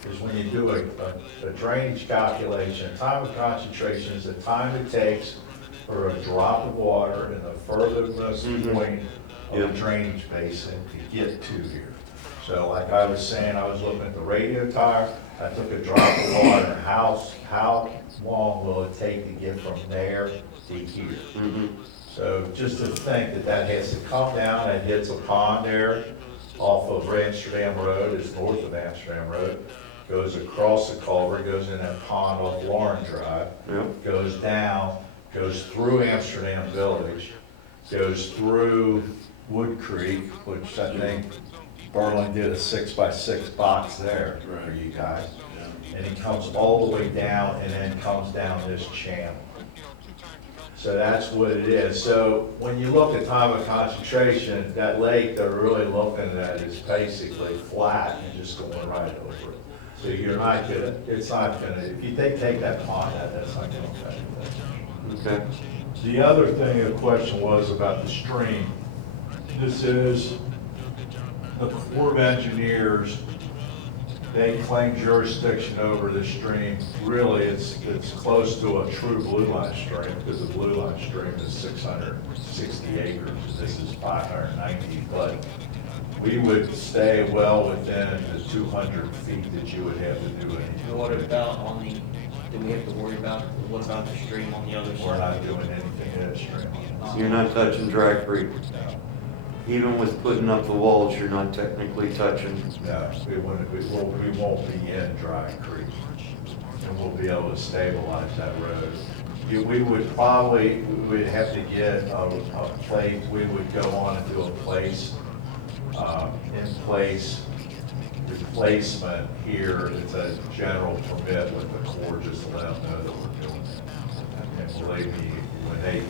is when you do a drainage calculation. Time of concentration is the time it takes for a drop of water in the furthest point of the drainage basin to get to here. So like I was saying, I was looking at the radio tower, I took a drop of water, how long will it take to get from there to here? So just to think that that has to come down, that hits a pond there off of Amsterdam Road, it's north of Amsterdam Road, goes across the culvert, goes in that pond off Lauren Drive, goes down, goes through Amsterdam Village, goes through Wood Creek, which I think Berlin did a 6x6 box there for you guys. And it comes all the way down and then comes down this channel. So that's what it is. So when you look at time of concentration, that lake they're really looking at is basically flat and just going right over it. So you're not gonna, it's not gonna, if you take that pond out, that's not gonna affect it. Okay. The other thing, the question was about the stream. This is the Corps of Engineers, they claim jurisdiction over the stream. Really, it's close to a true blue line stream, because the blue line stream is 660 acres, and this is 590, but we would stay well within the 200 feet that you would have to do anything. What about on the, do we have to worry about, what about the stream on the other side? We're not doing anything to that stream. So you're not touching Dry Creek? No. Even with putting up the walls, you're not technically touching? No, we won't be in Dry Creek, and we'll be able to stabilize that road. We would have to get a place, we would go on and do a place, in place replacement here. It's a general permit with the Corps, just to let them know that we're doing it. And believe me,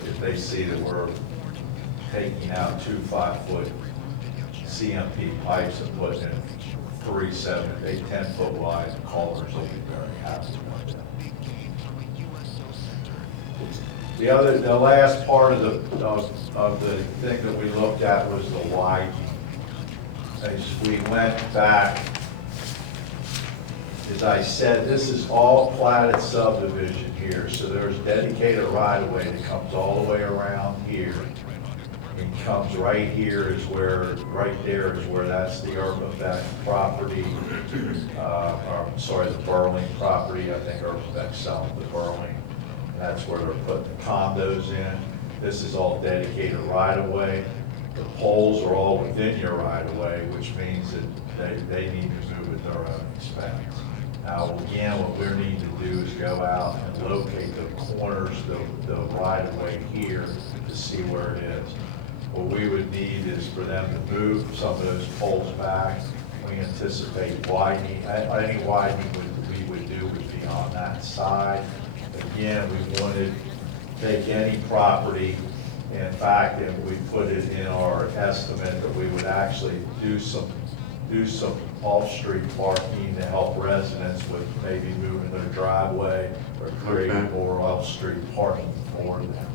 if they see that we're taking out 2 5-foot CMP pipes and putting in 3, 7, 8, 10-foot wide culverts, they'll be very happy about that. The last part of the thing that we looked at was the widening. As we went back, as I said, this is all platted subdivision here, so there's dedicated right-of-way that comes all the way around here. It comes right here is where, right there is where that's the Urbanbeck property, the Burling property. I think Urbanbeck's selling the Burling. That's where they're putting the condos in. This is all dedicated right-of-way. The poles are all within your right-of-way, which means that they need to move at their own expense. Now, again, what we need to do is go out and locate the corners, the right-of-way here to see where it is. What we would need is for them to move some of those poles back. We anticipate widening, any widening we would do would be on that side. Again, we wanted to take any property, in fact, and we put it in our estimate that we would actually do some off-street parking to help residents with maybe moving their driveway or creating more off-street parking for them.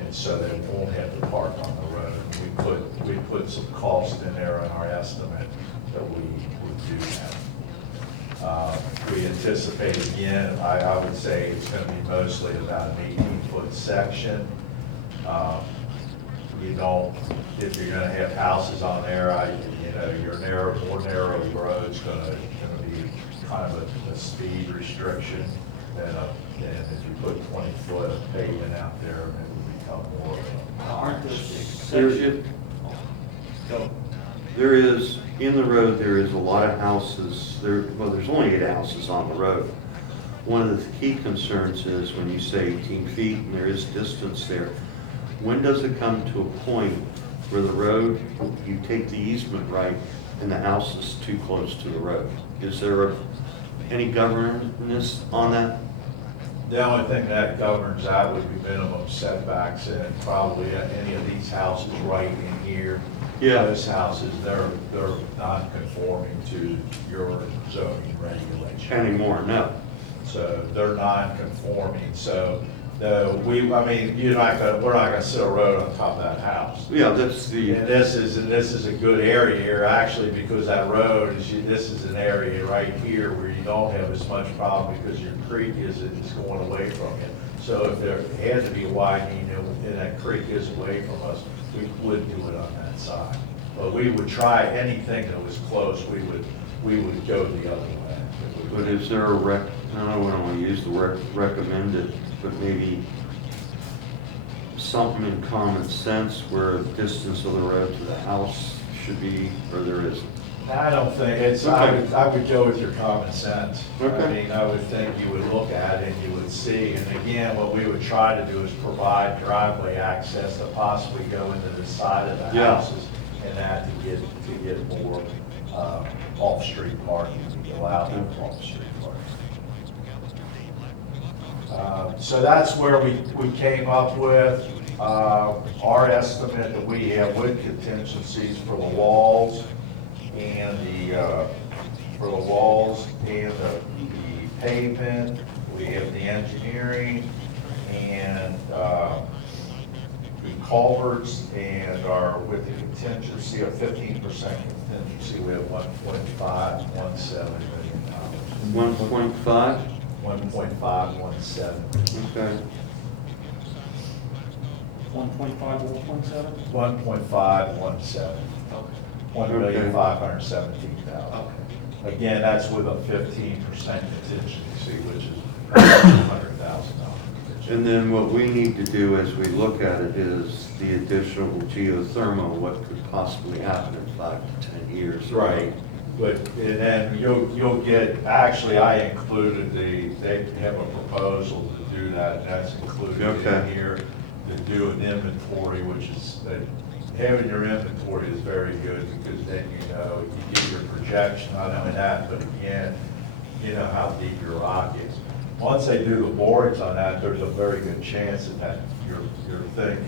And so they won't have to park on the road. We put some cost in there in our estimate that we would do that. We anticipate, again, I would say it's going to be mostly about an 18-foot section. You don't, if you're going to have houses on there, your narrow, more narrow road's gonna be kind of a speed restriction than if you put 20-foot of pavement out there, it would become more of a. Aren't those There's, section? Go. there is, in the road, there is a lot of houses, well, there's only 8 houses on the road. One of the key concerns is when you say 18 feet and there is distance there, when does it come to a point where the road, you take the easement right and the house is too close to the road? Is there any governance on that? The only thing that governs that would be minimum setbacks, and probably any of these houses right in here. Yeah. Those houses, they're not conforming to your zoning regulations. Anymore, no. So they're non-conforming, so we're not gonna sit a road on top of that house. Yeah, that's the, And this is a good area here, actually, because that road this is an area right here where you don't have as much problem because your creek is going away from you. So if there had to be a widening and that creek is away from us, we would do it on that side. But we would try anything that was close, we would go the other way. but is there a I don't want to use the word recommended, but maybe something in common sense where the distance of the road to the house should be, or there isn't? I don't think, I would go with your common sense. Okay. I mean, I would think you would look at it and you would see, and again, what we would try to do is provide driveway access to possibly go into the side of the Yeah. houses and that to get more, off-street parking, to allow them off-street parking. So that's where we came up with, our estimate that we have with contingencies for the walls and the pavement. We have the engineering and, the culverts, and with the contingency of 15% contingency, we have 1.517 million dollars. 1.5? 1.517. Okay. 1.5 or 1.7? 1.517. Okay. 1,517,000. Again, that's with a 15% contingency, which is $100,000. And then what we need to do as we look at it is the additional geothermal, what could possibly happen in 5 to 10 years. Right, but, and then you'll get, actually, I included they have a proposal to do that, and that's included in Okay. here, to do an inventory, which is, having your inventory is very good, because then you know, you get your projection, not only that, but again, you know how deep your rock is. Once they do the borings on that, there's a very good chance that your thing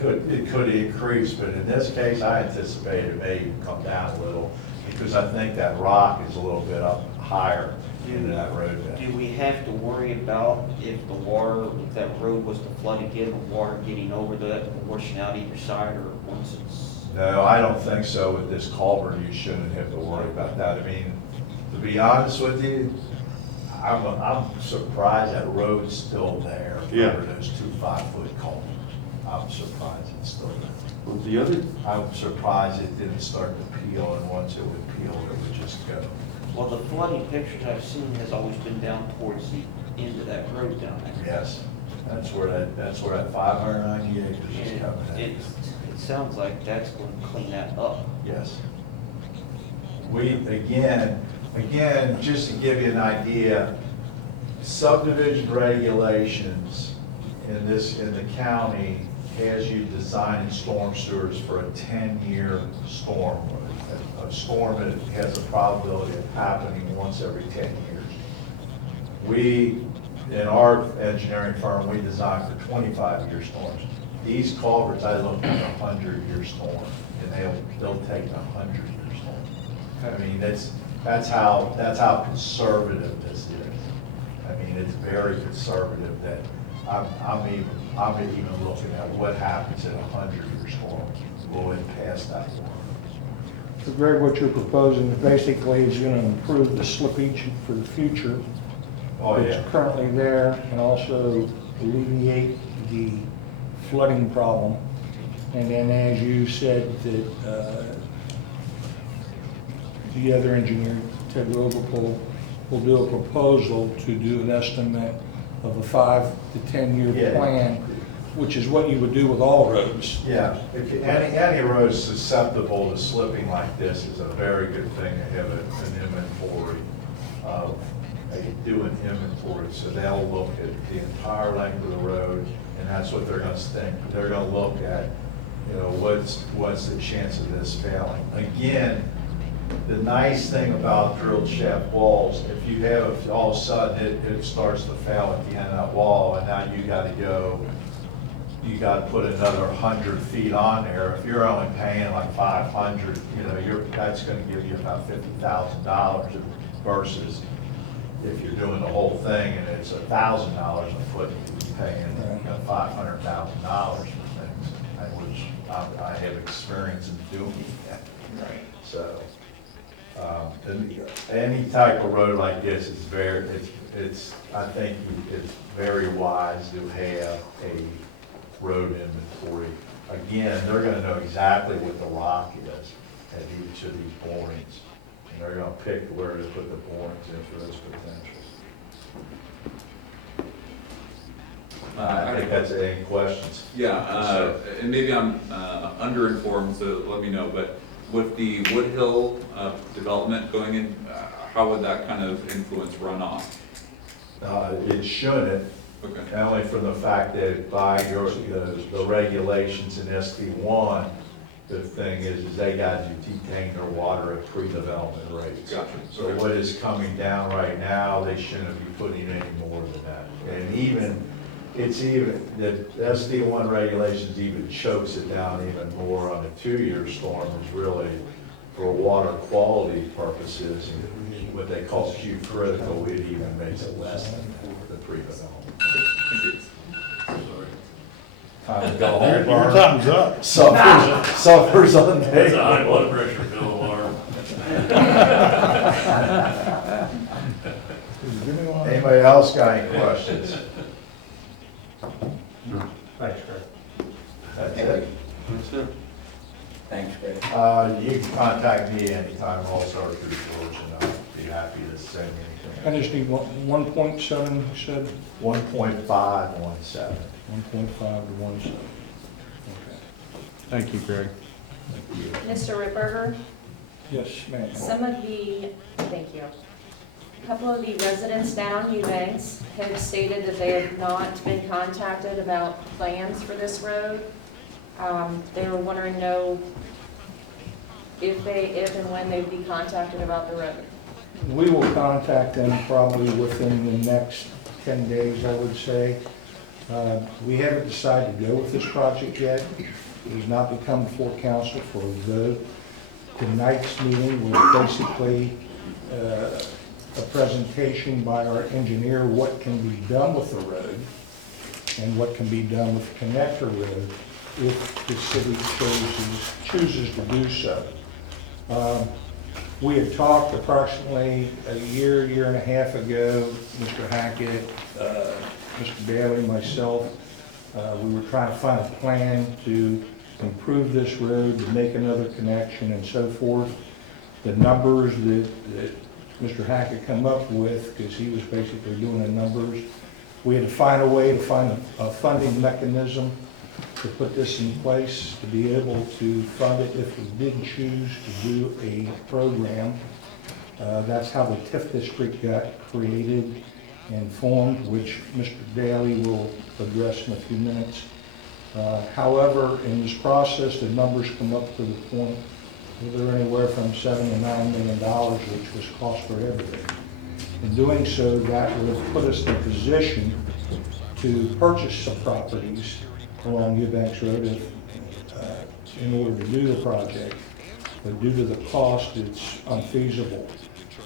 could increase, but in this case, I anticipate it may even come down a little, because I think that rock is a little bit up higher into that road bed. Do we have to worry about if the water, if that road was to flood again, the water getting over that, washing out either side, or once it's? No, I don't think so. With this culvert, you shouldn't have to worry about that. I mean, to be honest with you, I'm surprised that road's still there Yeah. under those 2 5-foot culverts. I'm surprised it's still there. Well, the other, I'm surprised it didn't start to peel, and once it would peel, it would just go. Well, the flooding pictures I've seen has always been down towards the end of that road down there. Yes, that's where that 590 acres is And coming in. it sounds like that's going to clean that up. Yes. Again, just to give you an idea, subdivision regulations in the county has you designing storm sewers for a 10-year storm. A storm that has a probability of happening once every 10 years. We, in our engineering firm, we design for 25-year storms. These culverts, I looked at a 100-year storm, and they'll take a 100-year storm. I mean, that's how conservative this is. I mean, it's very conservative that I'm even looking at what happens in a 100-year storm. Will it pass that water? So Greg, what you're proposing basically is going to improve the slippage for the future. Oh, yeah. That's currently there, and also alleviate the flooding problem. And then, as you said, that the other engineer, Ted Robopol, will do a proposal to do an estimate of a 5 to 10 year Yeah. plan, which is what you would do with all roads. Yeah, if any road susceptible to slipping like this is a very good thing to have an inventory of, do an inventory, so they'll look at the entire length of the road, and that's what they're gonna think. They're gonna look at, what's the chance of this failing? Again, the nice thing about drilled shaft walls, if you have, all of a sudden, it starts to fail at the end of that wall, and now you gotta put another 100 feet on there. If you're only paying like 500, that's gonna give you about $50,000 versus if you're doing the whole thing and it's $1,000 a foot, you're paying $500,000 for things, which I have experience in doing that. Right. So, any type of road like this is I think it's very wise to have a road inventory. Again, they're gonna know exactly what the rock is at each of these borings. And they're gonna pick where to put the borings in for those potentials. I think that's any questions. Yeah, and maybe I'm underinformed, so let me know, but with the Woodhill development going in, how would that kind of influence runoff? It shouldn't, Okay. only from the fact that by the regulations in SB1, the thing is they got to detain their water at pre-development rates. Gotcha. So what is coming down right now, they shouldn't be putting any more than that. And the SD1 regulations even chokes it down even more on a 2-year storm, is really for water quality purposes, and what they call Q critical, it even makes it less than the pre-development. Time to go home. Your time's up. Suffers on day. It's a high blood pressure pill alarm. Anybody else got any questions? Thanks, Greg. That's it. Thanks, Greg. You can contact me anytime also through George, and I'll be happy to send anything. I just need 1.7, you said? 1.517. 1.5 to 1.7. Okay. Thank you, Greg. Mr. Ripperger, Yes, ma'am. thank you. A couple of the residents down Eubanks have stated that they have not been contacted about plans for this road. They were wondering if and when they'd be contacted about the road. We will contact them probably within the next 10 days, I would say. We haven't decided to go with this project yet. It has not become before council for a vote. Tonight's meeting was basically a presentation by our engineer, what can be done with the road and what can be done with the connector road if the city chooses to do so. We had talked approximately a year and a half ago, Mr. Hackett, Mr. Bailey, myself, we were trying to find a plan to improve this road, to make another connection and so forth. The numbers that Mr. Hackett come up with, because he was basically doing the numbers, we had to find a way to find a funding mechanism to put this in place, to be able to fund it if we did choose to do a program. That's how the TIF district got created and formed, which Mr. Daly will address in a few minutes. However, in this process, the numbers come up to the point where they're anywhere from $7 to $9 million, which was cost prohibitive. In doing so, that would have put us in a position to purchase some properties along Eubanks Road in order to do the project. But due to the cost, it's unfeasible.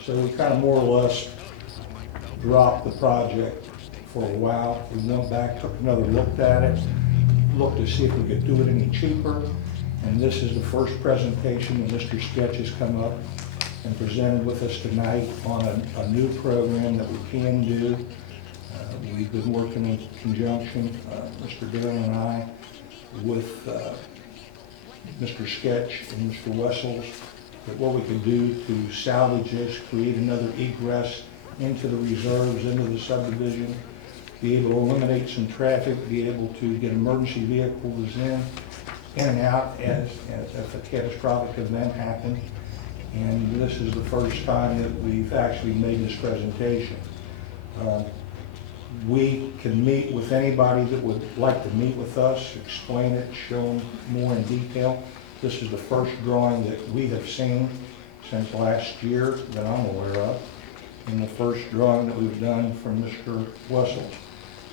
So we kind of more or less dropped the project for a while. We went back, took another look at it, looked to see if we could do it any cheaper. And this is the first presentation that Mr. Sketch has come up and presented with us tonight on a new program that we can do. We've been working in conjunction, Mr. Dillon and I, with Mr. Sketch and Mr. Wessels But what we could do to salvage this, create another egress into the reserves, into the subdivision, be able to eliminate some traffic, be able to get emergency vehicles in and out as if a catastrophic event happened. And this is the first time that we've actually made this presentation. We can meet with anybody that would like to meet with us, explain it, show them more in detail. This is the first drawing that we have seen since last year that I'm aware of, and the first drawing that we've done from Mr. Wessels.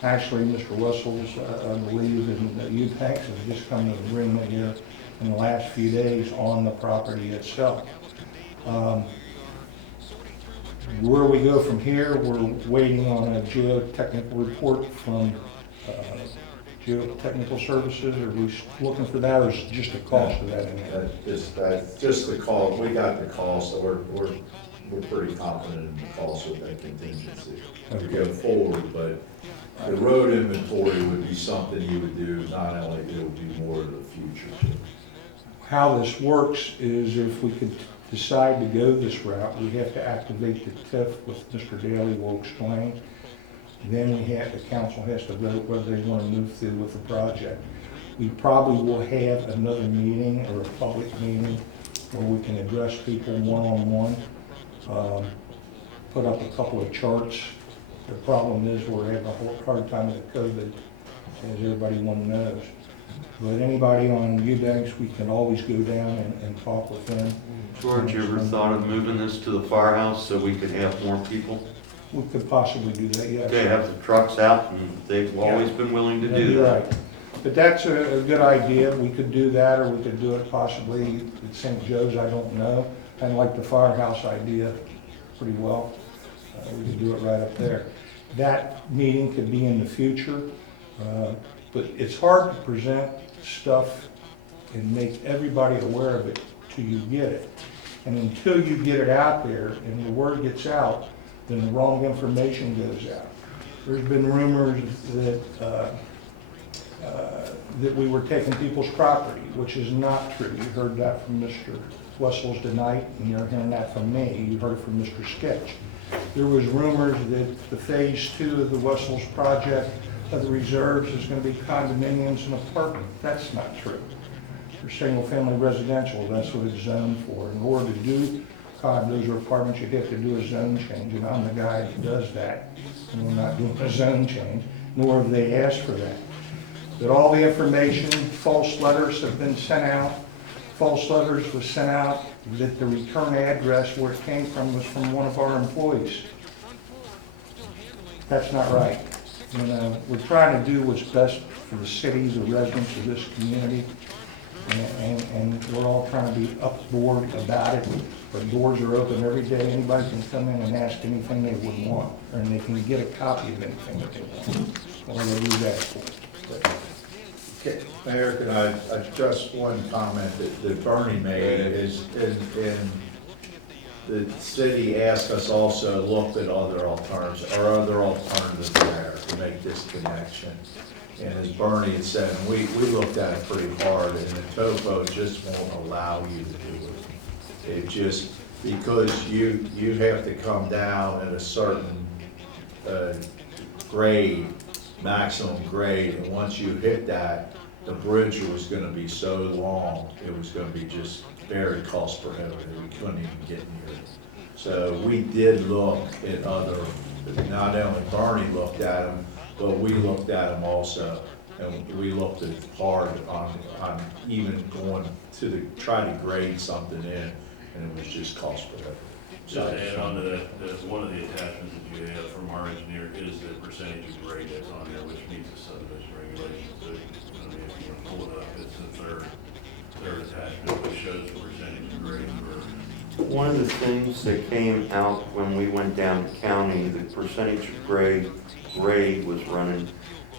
Actually, Mr. Wessels, I believe, and Eubanks has just come to an agreement here in the last few days on the property itself. Where we go from here, we're waiting on a geotechnical report from Geotechnical Services. Are we looking for that, or is it just the cost of that in there? Just the call, we got the call, so we're pretty confident in the cost of that contingency to go forward, but the road inventory would be something you would do, not only, it would be more in the future too. How this works is if we could decide to go this route, we have to activate the TIF, which Mr. Daly will explain. Then the council has to vote whether they want to move through with the project. We probably will have another meeting or a public meeting where we can address people one-on-one, put up a couple of charts. The problem is we're having a hard time with COVID, as everybody knows. But anybody on Eubanks, we can always go down and talk with them. George, you ever thought of moving this to the firehouse so we could have more people? We could possibly do that, yes. They have the trucks out, and they've always been willing to That'd do be that. right. But that's a good idea. We could do that, or we could do it possibly at St. Joe's, I don't know. I like the firehouse idea pretty well. We could do it right up there. That meeting could be in the future, but it's hard to present stuff and make everybody aware of it till you get it. And until you get it out there and the word gets out, then the wrong information goes out. There's been rumors that that we were taking people's property, which is not true. You heard that from Mr. Wessels tonight, and you're hearing that from me. You heard it from Mr. Sketch. There was rumors that the phase 2 of the Wessels project of the reserves is going to be condominiums and apartments. That's not true. For single-family residential, that's what it's zoned for. In order to do condos or apartments, you'd have to do a zone change, and I'm the guy that does that. And we're not doing a zone change, nor have they asked for that. That all the information, false letters have been sent out. False letters was sent out that the return address where it came from was from one of our employees. That's not right. You know, we're trying to do what's best for the city, the residents of this community, and we're all trying to be upboard about it. Our doors are open every day. Anybody can come in and ask anything they would want, and they can get a copy of anything that they want. All they do that for. Okay, Mayor, can I just one comment that Bernie made is, and the city asked us also looked at other alternatives there to make this connection. And as Bernie had said, we looked at it pretty hard, and the topo just won't allow you to do it. It just, because you have to come down at a certain grade, maximum grade, and once you hit that, the bridge was gonna be so long, it was gonna be just very cost prohibitive, we couldn't even get near it. So we did look at other, not only Bernie looked at them, but we looked at them also, and we looked at hard on even going to try to grade something in, and it was just cost prohibitive. Just to add on to that, one of the attachments that you have from our engineer is the percentage of grade that's on there, which meets the subdivision regulations. So, I mean, if you can pull it up, it's the third attachment, which shows the percentage of grade for. One of the things that came out when we went down to county, the percentage of grade was running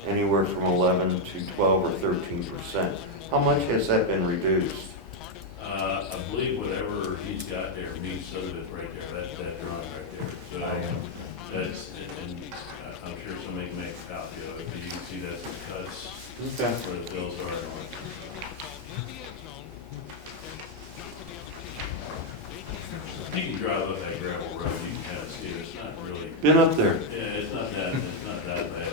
anywhere from 11 to 12 or 13%. How much has that been reduced? I believe whatever he's got there meets subdivision right there. That's that drawing right there. So that's, and I'm sure somebody can make a copy of it, but you can see that's the cuts where the bills are on. You can drive up that gravel road, you can kind of see it, it's not really, Been up there. yeah, it's not that bad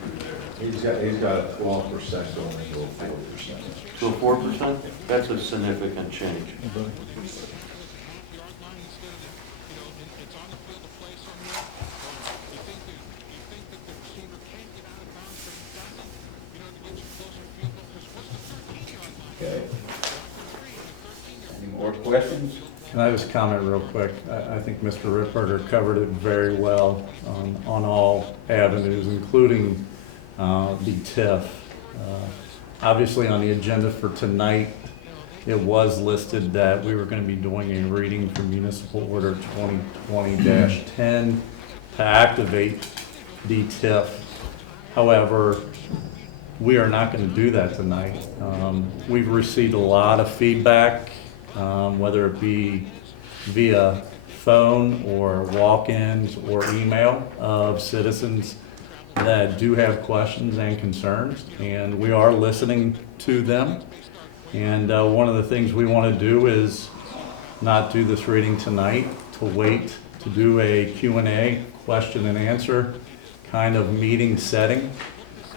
through there. He's got 12% going into a 4%. So 4%, that's a significant change. Okay. Any more questions? Can I just comment real quick? I think Mr. Ripperger covered it very well on all avenues, including the TIF. Obviously, on the agenda for tonight, it was listed that we were going to be doing a reading from Municipal Order 2020-10 to activate the TIF. However, we are not going to do that tonight. We've received a lot of feedback, whether it be via phone or walk-ins or email of citizens that do have questions and concerns, and we are listening to them. And one of the things we want to do is not do this reading tonight, to wait to do a Q&A, question and answer kind of meeting setting,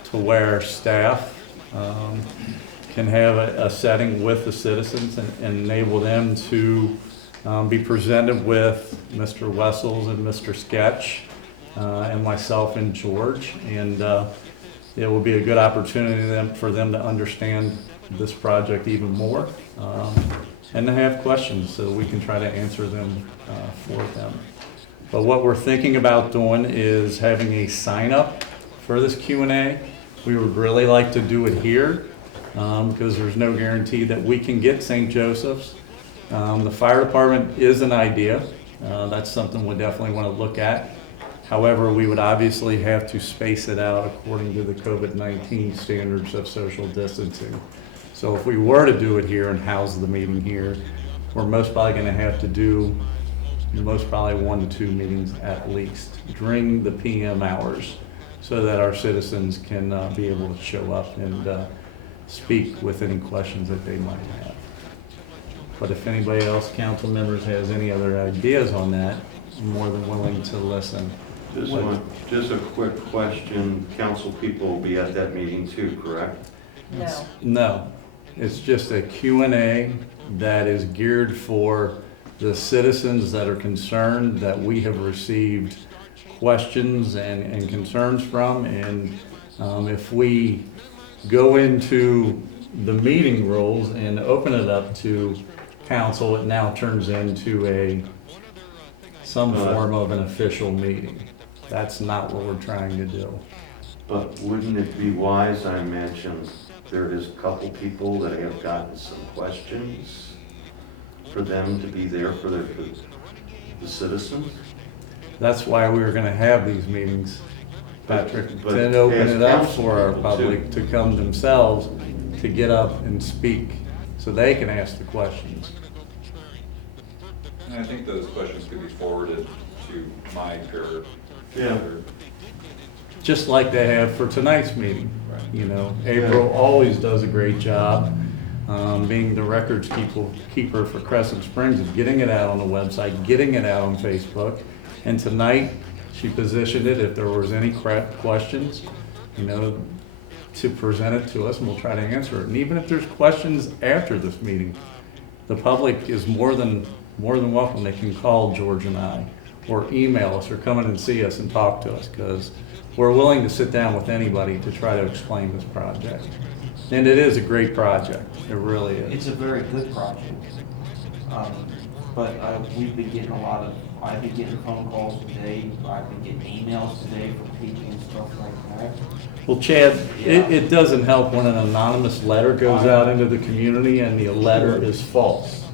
to where staff can have a setting with the citizens and enable them to be presented with Mr. Wessels and Mr. Sketch and myself and George. And it will be a good opportunity for them to understand this project even more and to have questions so we can try to answer them for them. But what we're thinking about doing is having a sign up for this Q&A. We would really like to do it here because there's no guarantee that we can get St. Joseph's. The fire department is an idea. That's something we definitely want to look at. However, we would obviously have to space it out according to the COVID-19 standards of social distancing. So if we were to do it here and house the meeting here, we're most probably going to have to do most probably 1 to 2 meetings at least during the PM hours, so that our citizens can be able to show up and speak with any questions that they might have. But if anybody else, council members, has any other ideas on that, I'm more than willing to listen. Just a quick question, council people will be at that meeting too, correct? No. No, it's just a Q&A that is geared for the citizens that are concerned, that we have received questions and concerns from. And if we go into the meeting rules and open it up to council, it now turns into some form of an official meeting. That's not what we're trying to do. But wouldn't it be wise, I imagine, there is a couple people that have gotten some questions, for them to be there for the citizens? That's why we were gonna have these meetings, Patrick, But to open as it up council for our people, public to come themselves, to get up and speak, so they can ask the questions. And I think those questions could be forwarded to Mike or. Yeah. Just like they have for tonight's meeting. Right. You know, April always does a great job, being the records keeper for Crescent Springs, of getting it out on the website, getting it out on Facebook. And tonight, she positioned it, if there was any questions, you know, to present it to us, and we'll try to answer it. And even if there's questions after this meeting, the public is more than welcome. They can call George and I, or email us, or come in and see us and talk to us, because we're willing to sit down with anybody to try to explain this project. And it is a great project, it really is. It's a very good project. But we've been getting I've been getting phone calls today, I've been getting emails today from people and stuff like that. Well, Chad, Yeah. it doesn't help when an anonymous letter goes out into the community and the letter is false.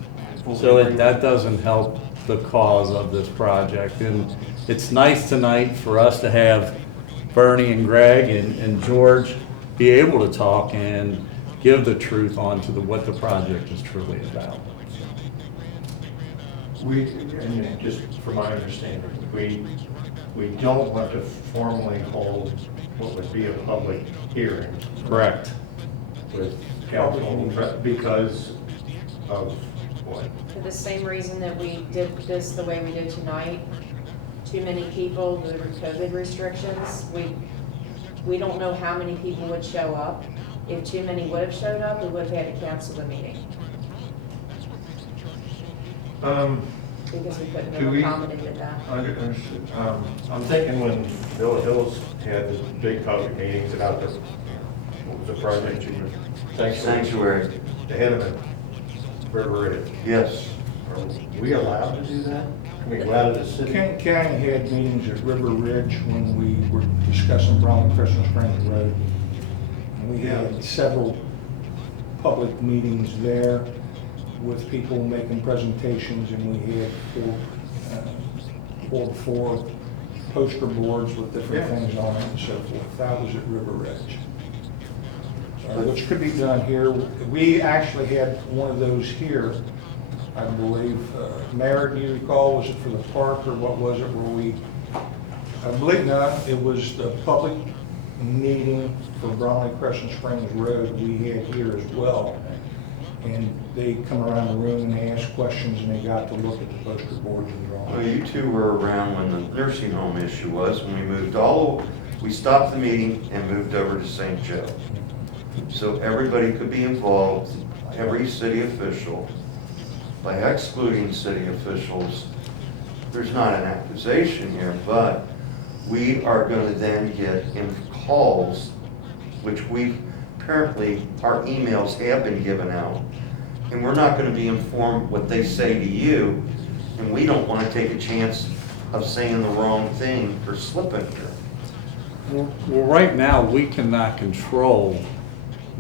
So that doesn't help the cause of this project. And it's nice tonight for us to have Bernie and Greg and George be able to talk and give the truth on to what the project is truly about. And just from my understanding, we don't want to formally hold what would be a public hearing Correct. with council because of What? For the same reason that we did this the way we did tonight, too many people, the COVID restrictions, we don't know how many people would show up. If too many would have showed up, we would have had to cancel the meeting because we couldn't Do have we- accommodated that. Understood. I'm thinking when Bill Hills had the big public meetings about the, what was the project you were? Sanctuary, The head of the River Ridge. yes. Are we allowed to do that? Can we go out of the city? Kent County had meetings at River Ridge when we were discussing Bromley Christmas Springs Road. And we had several public meetings there with people making presentations, and we had four poster boards with different things on it and so forth. That was at River Ridge. Which could be done here. We actually had one of those here, I believe. Mayor, do you recall, was it for the park or what was it where we, I believe not, it was the public meeting for Bromley Crescent Springs Road we had here as well. And they come around the room and they ask questions and they got to look at the poster boards and Well, drawings. you two were around when the nursing home issue was, when we moved we stopped the meeting and moved over to St. Joe. So everybody could be involved, every city official. By excluding city officials, there's not an accusation here, but we are going to then get in calls, which apparently our emails have been given out, and we're not going to be informed what they say to you, and we don't want to take a chance of saying the wrong thing or slipping here. Well, right now, we cannot control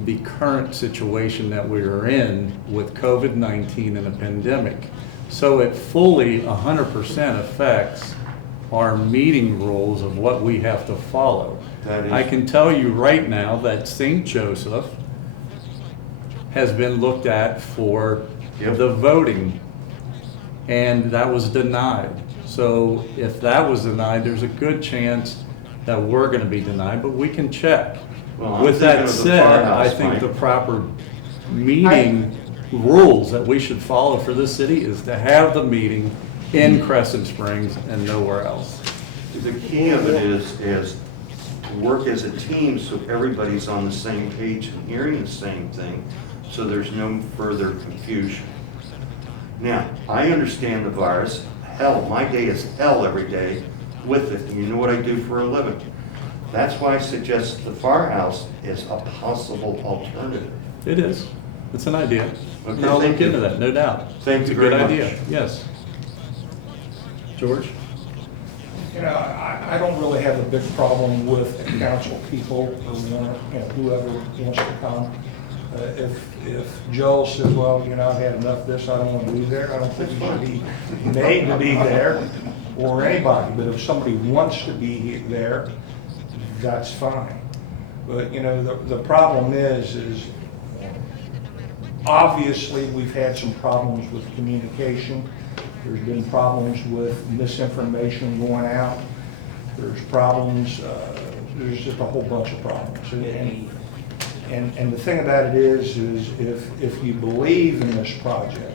the current situation that we are in with COVID-19 and a pandemic. So it fully 100% affects our meeting rules of what we have to follow. That is- I can tell you right now that St. Joseph has been looked at for Yep. the voting, and that was denied. So if that was denied, there's a good chance that we're gonna be denied, but we can check. Well, I'm With thinking that of the said, I firehouse, think Mike. the proper meeting rules that we should follow for this city is to have the meeting in Crescent Springs and nowhere else. The key of it is to work as a team so everybody's on the same page and hearing the same thing, so there's no further confusion. Now, I understand the virus. Hell, my day is hell every day with it, and you know what I do for a living. That's why I suggest the firehouse is a possible alternative. It is. It's an idea. Okay, And I'll thank look you. into that, no doubt. Thank It's you a good very much. idea, yes. George? You know, I don't really have a big problem with council people or whoever wants to come. If Joel says, well, you know, I've had enough of this, I don't want to be there, I don't think he should be made to be there, or anybody. But if somebody wants to be there, that's fine. But, you know, the problem is obviously we've had some problems with communication. There's been problems with misinformation going out. There's problems, there's just a whole bunch of problems. And the thing about it is if you believe in this project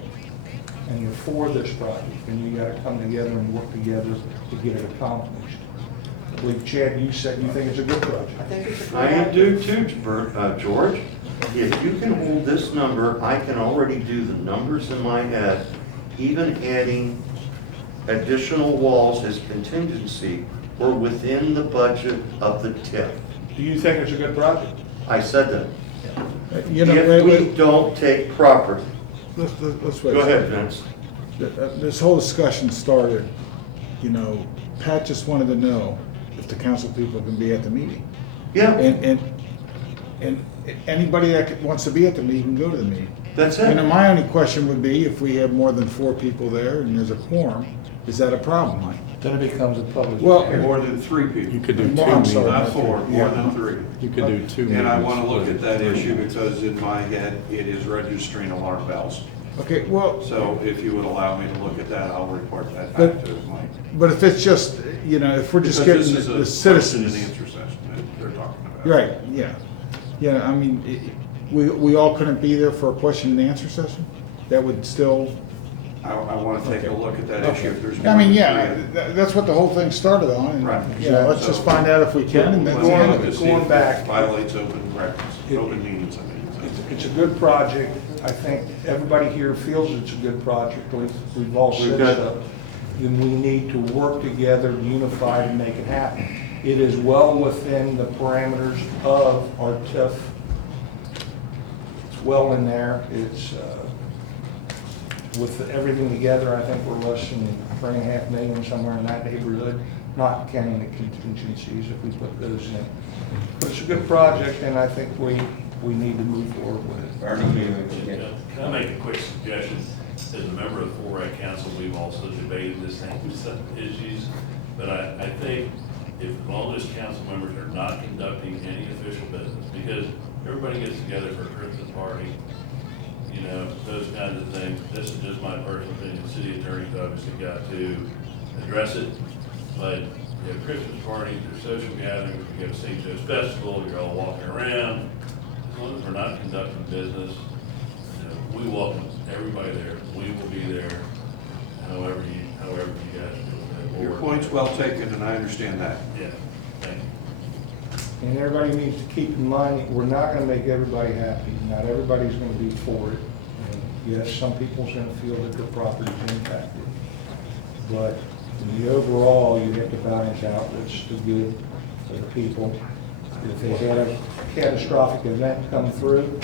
and you're for this project, then you gotta come together and work together to get it accomplished. I believe, Chad, you said you think it's a good project. I think it's a great I idea. do too, George. If you can hold this number, I can already do the numbers in my head, even adding additional walls as contingency or within the budget of the TIF. Do you think it's a good project? I said that. You know, If we don't take property. let's wait. Go ahead, Vince. This whole discussion started, you know, Pat just wanted to know if the council people can be at the meeting. Yeah, And anybody that wants to be at the meeting can go to the meeting. that's You know, it. my only question would be, if we have more than 4 people there and there's a quorum, is that a problem, Mike? Then it becomes a public. Well, hearing. More than 3 people. You could do Well, two I'm sorry. meetings. Not 4, more than 3. You could do two meetings. And I want to look at that split. issue because in my head, it is registering alarm bells. Okay, well, So if you would allow me to look at that, I'll report that back to Mike. but if it's just, you know, if we're just Because getting this is a the question and citizens. answer session that they're talking about. Right, yeah. Yeah, I mean, we all couldn't be there for a question and answer session? that would still, I want to take a look at that issue if there's. I mean, more. yeah, that's what the whole thing started on, Right. and, you know, let's just find out if we can, and that's the end of it. Going back. Violates open records, open meetings, I mean. It's a good project. I think everybody here feels it's a good project. We've all We've said got- so. Then we need to work together, unified, and make it happen. It is well within the parameters of our TIF. It's well in there. It's, with everything together, I think we're less than 3.5 million, somewhere in that neighborhood, not counting the contingencies if we put those in. But it's a good project, and I think we need to move forward with it. Bernie, Can I make a quick suggestion? As a member of the Full Ride Council, we've also debated the same issues, but I think if, as long as council members are not conducting any official business, because everybody gets together for a Christmas party, you know, those kinds of things, this is just my personal opinion, the city attorney's obviously got to address it, but you have Christmas parties, there's social gatherings, you have a St. Joe's Festival, you're all walking around, as long as we're not conducting business, you know, we welcome everybody there, we will be there, however you guys do it. Your point's well taken, and I understand that. Yeah, thank you. And everybody needs to keep in mind, that we're not gonna make everybody happy. Not everybody's gonna be for it. And yes, some people's gonna feel that their property's impacted. But in the overall, you have to balance out what's the good for the people. If they had a catastrophic event come through,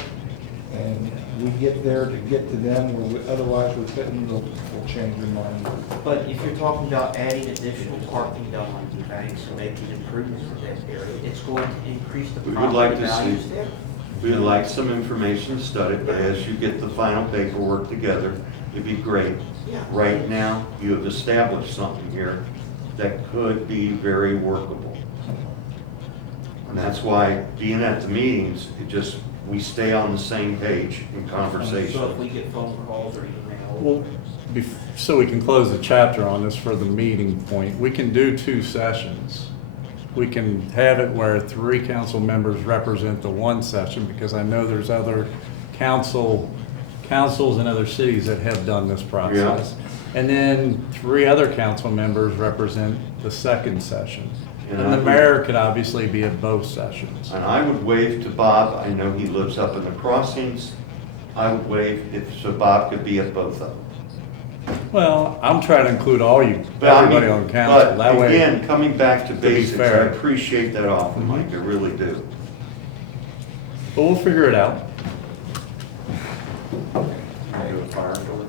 and we get there to get to them, where otherwise we couldn't, we'll change their mind. But if you're talking about adding additional parking down on the banks and making improvements to that area, it's going to increase the We would like property to values see, there. we would like some information studied, but as you get the final paperwork together, it'd be great. Yeah. Right now, you have established something here that could be very workable. And that's why being at the meetings, we stay on the same page in So conversation. if we get phone calls or emails. Well, so we can close the chapter on this for the meeting point, we can do 2 sessions. We can have it where 3 council members represent the one session, because I know there's other councils in other cities that have done this process. And then 3 other council members represent the second session. And And the mayor could obviously be at both sessions. And I would wave to Bob, I know he lives up in the crossings, I would wave so Bob could be at both of them. Well, I'm trying to include all you, But I everybody mean, on council. That But way, again, coming back to be basics, I fair. appreciate that offer, Mike, I really do. but we'll figure it out. Do a fire door.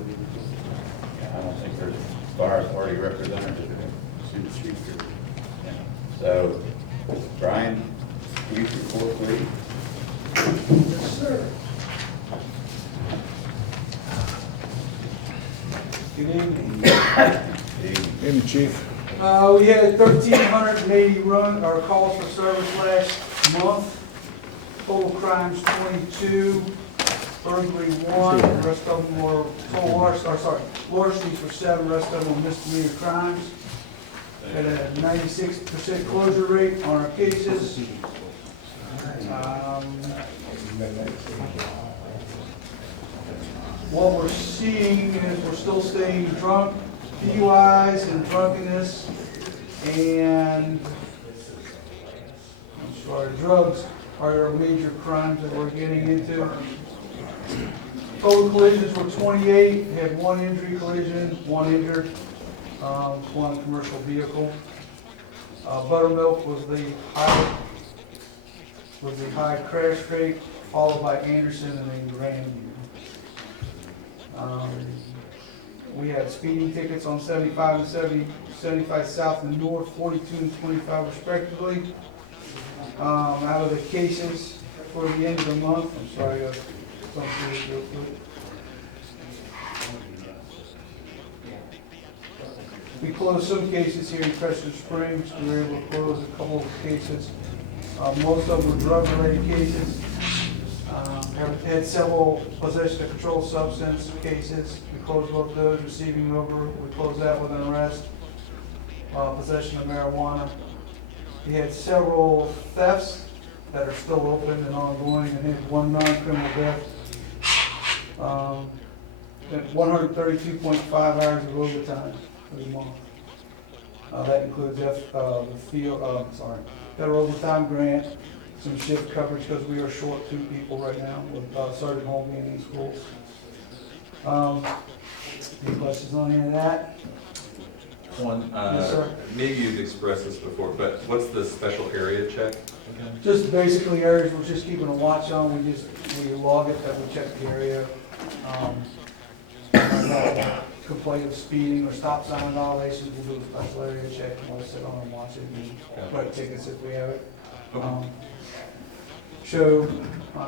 I don't think there's a fire authority representative. See the chief here. Yeah. So, Brian, chief report, please. Yes, sir. Good evening. Evening, chief. We had 1,380 calls for service last month. Total crimes 22, burglary 1, the rest of them were, larcenies were 7, rest of them were misdemeanor crimes. Had a 96% closure rate on our cases. What we're seeing is we're still staying drunk, DUIs and drunkenness, and drugs are our major crimes that we're getting into. Total collisions were 28, had 1 injury collision, 1 injured, one commercial vehicle. Buttermilk was the high crash rate, followed by Anderson and then Grandview. We had speeding tickets on 75 and 75 south and north, 42 and 25 respectively. Out of the cases for the end of the month, I'm sorry, I'll jump through this real quick. We closed some cases here in Crestwood Springs. We were able to close a couple of cases. Most of them were drug-related cases. Had several possession of controlled substance cases. We closed both those, receiving over. We closed that with an arrest. Possession of marijuana. We had several thefts that are still open and ongoing, and had 1 non-criminal death. at 132.5 hours of overtime for the month. That includes federal overtime grant, some shift coverage because we are short 2 people right now with Sergeant Hall being in school. Any questions on any of that? One, Yes, sir. maybe you've expressed this before, but what's the special area check? Just basically areas we're just keeping a watch on, we log it that we check the area. Complaint of speeding or stop sign violations, we'll do a special area check, and we'll sit on and watch it and write tickets if we have it.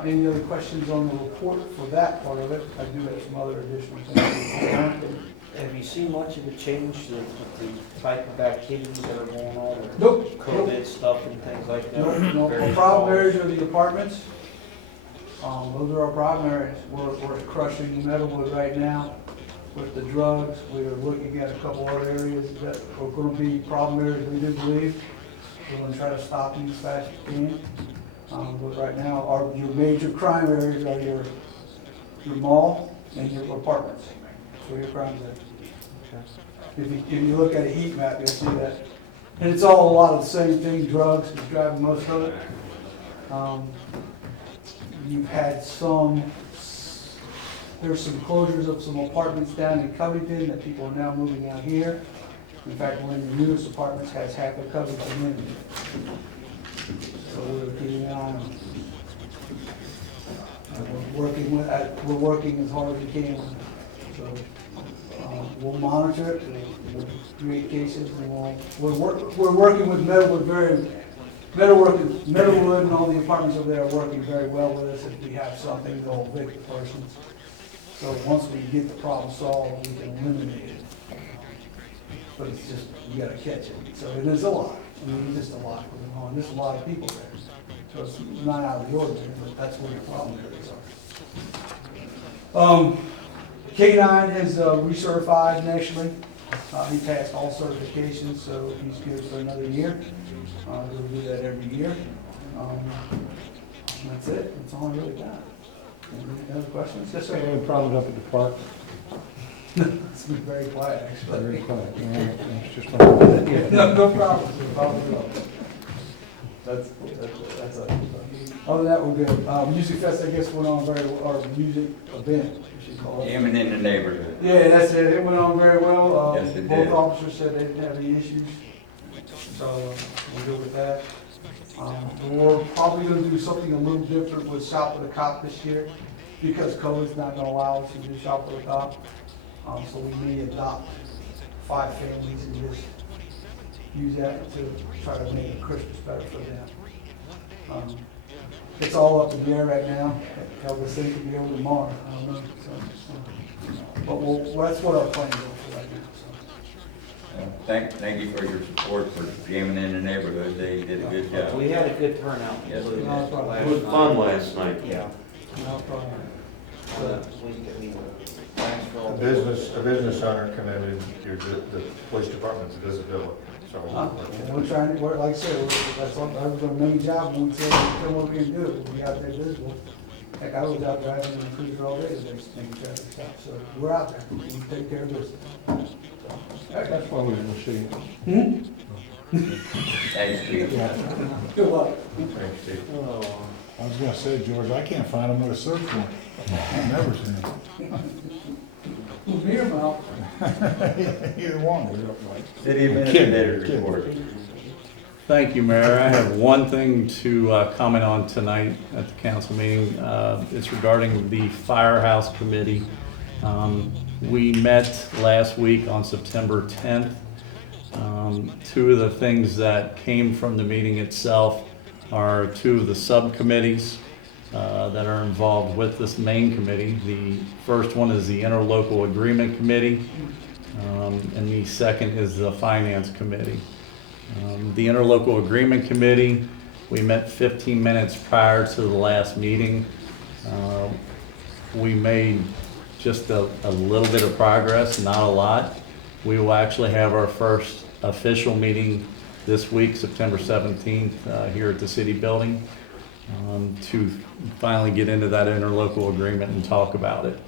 Any other questions on the report for that part of it? I do have some other additional things. Have you seen much of a change with the type of activities that are going on? Or Nope. COVID stuff and things like that? No, our problem areas are the apartments. Those are our problem areas. We're crushing Meadowwood right now with the drugs. We're looking at a couple other areas that are gonna be problem areas, we do believe. We're gonna try to stop them as fast as we can. But right now, your major crime areas are your mall and your apartments. That's where your crime's at. If you look at a heat map, you'll see that. And it's all a lot of the same thing, drugs is driving most of it. You've had there's some closures of some apartments down in Covington that people are now moving out here. In fact, one of the newest apartments has half of Covington in it. So we're keeping an eye on it. We're working as hard as we can. So we'll monitor it, we'll create cases, and we're working with Meadowwood Meadowwood and all the apartments over there are working very well with us. If we have something, they'll evict the persons. So once we get the problem solved, we can eliminate it. But it's just, you gotta catch it. So it is a lot. I mean, it's just a lot going on. There's a lot of people there. So it's not out of the ordinary, but that's where the problem areas are. K9 has recertified nationally. He passed all certifications, so he's good for another year. We'll do that every year. That's it. That's all I really got. Any other questions? Yes, sir. Any problem up at the park? It's been very quiet, actually. Very quiet. Yeah, it's just No problem. No problem. That's other than that, we're good. Music Fest, I guess, went on our music event, we should call it. Jamming in the neighborhood. Yeah, that's it. It went on very well. Yes, it Both did. officers said they didn't have any issues. So we're good with that. We're probably gonna do something a little different with Shop with a Cop this year because COVID's not gonna allow us to do Shop with a Cop. So we may adopt 5 families and just use that to try to make Christmas better for them. It's all up in the air right now. Elvis think could be over tomorrow. I don't know. But that's what our plan is for right now. Thank you for your support for jamming in the neighborhood. They did a good job. We had a good turnout. Yes, we did. No problem. It was fun last night. Yeah. No problem. A business owner commended the police department's visibility, so. We're trying to work, like I said, that's what, that was our main job, when we said, tell what we can do, we out there visible. Heck, I was out driving in the cruiser all day today, just making traffic stops, so we're out there, we take care of business. That's why we will see. Thanks, Chief. Good luck. Thanks, Steve. I was gonna say, George, I can't find them with a search warrant. I've never seen them. Beer mouth. Either one. City Administrator report. Thank you, Mayor. I have one thing to comment on tonight at the council meeting. It's regarding the Firehouse Committee. We met last week on September 10th. 2 of the things that came from the meeting itself are 2 of the subcommittees that are involved with this main committee. The first one is the Interlocal Agreement Committee, and the second is the Finance Committee. The Interlocal Agreement Committee, we met 15 minutes prior to the last meeting. We made just a little bit of progress, not a lot. We will actually have our first official meeting this week, September 17th, here at the city building, to finally get into that interlocal agreement and talk about it.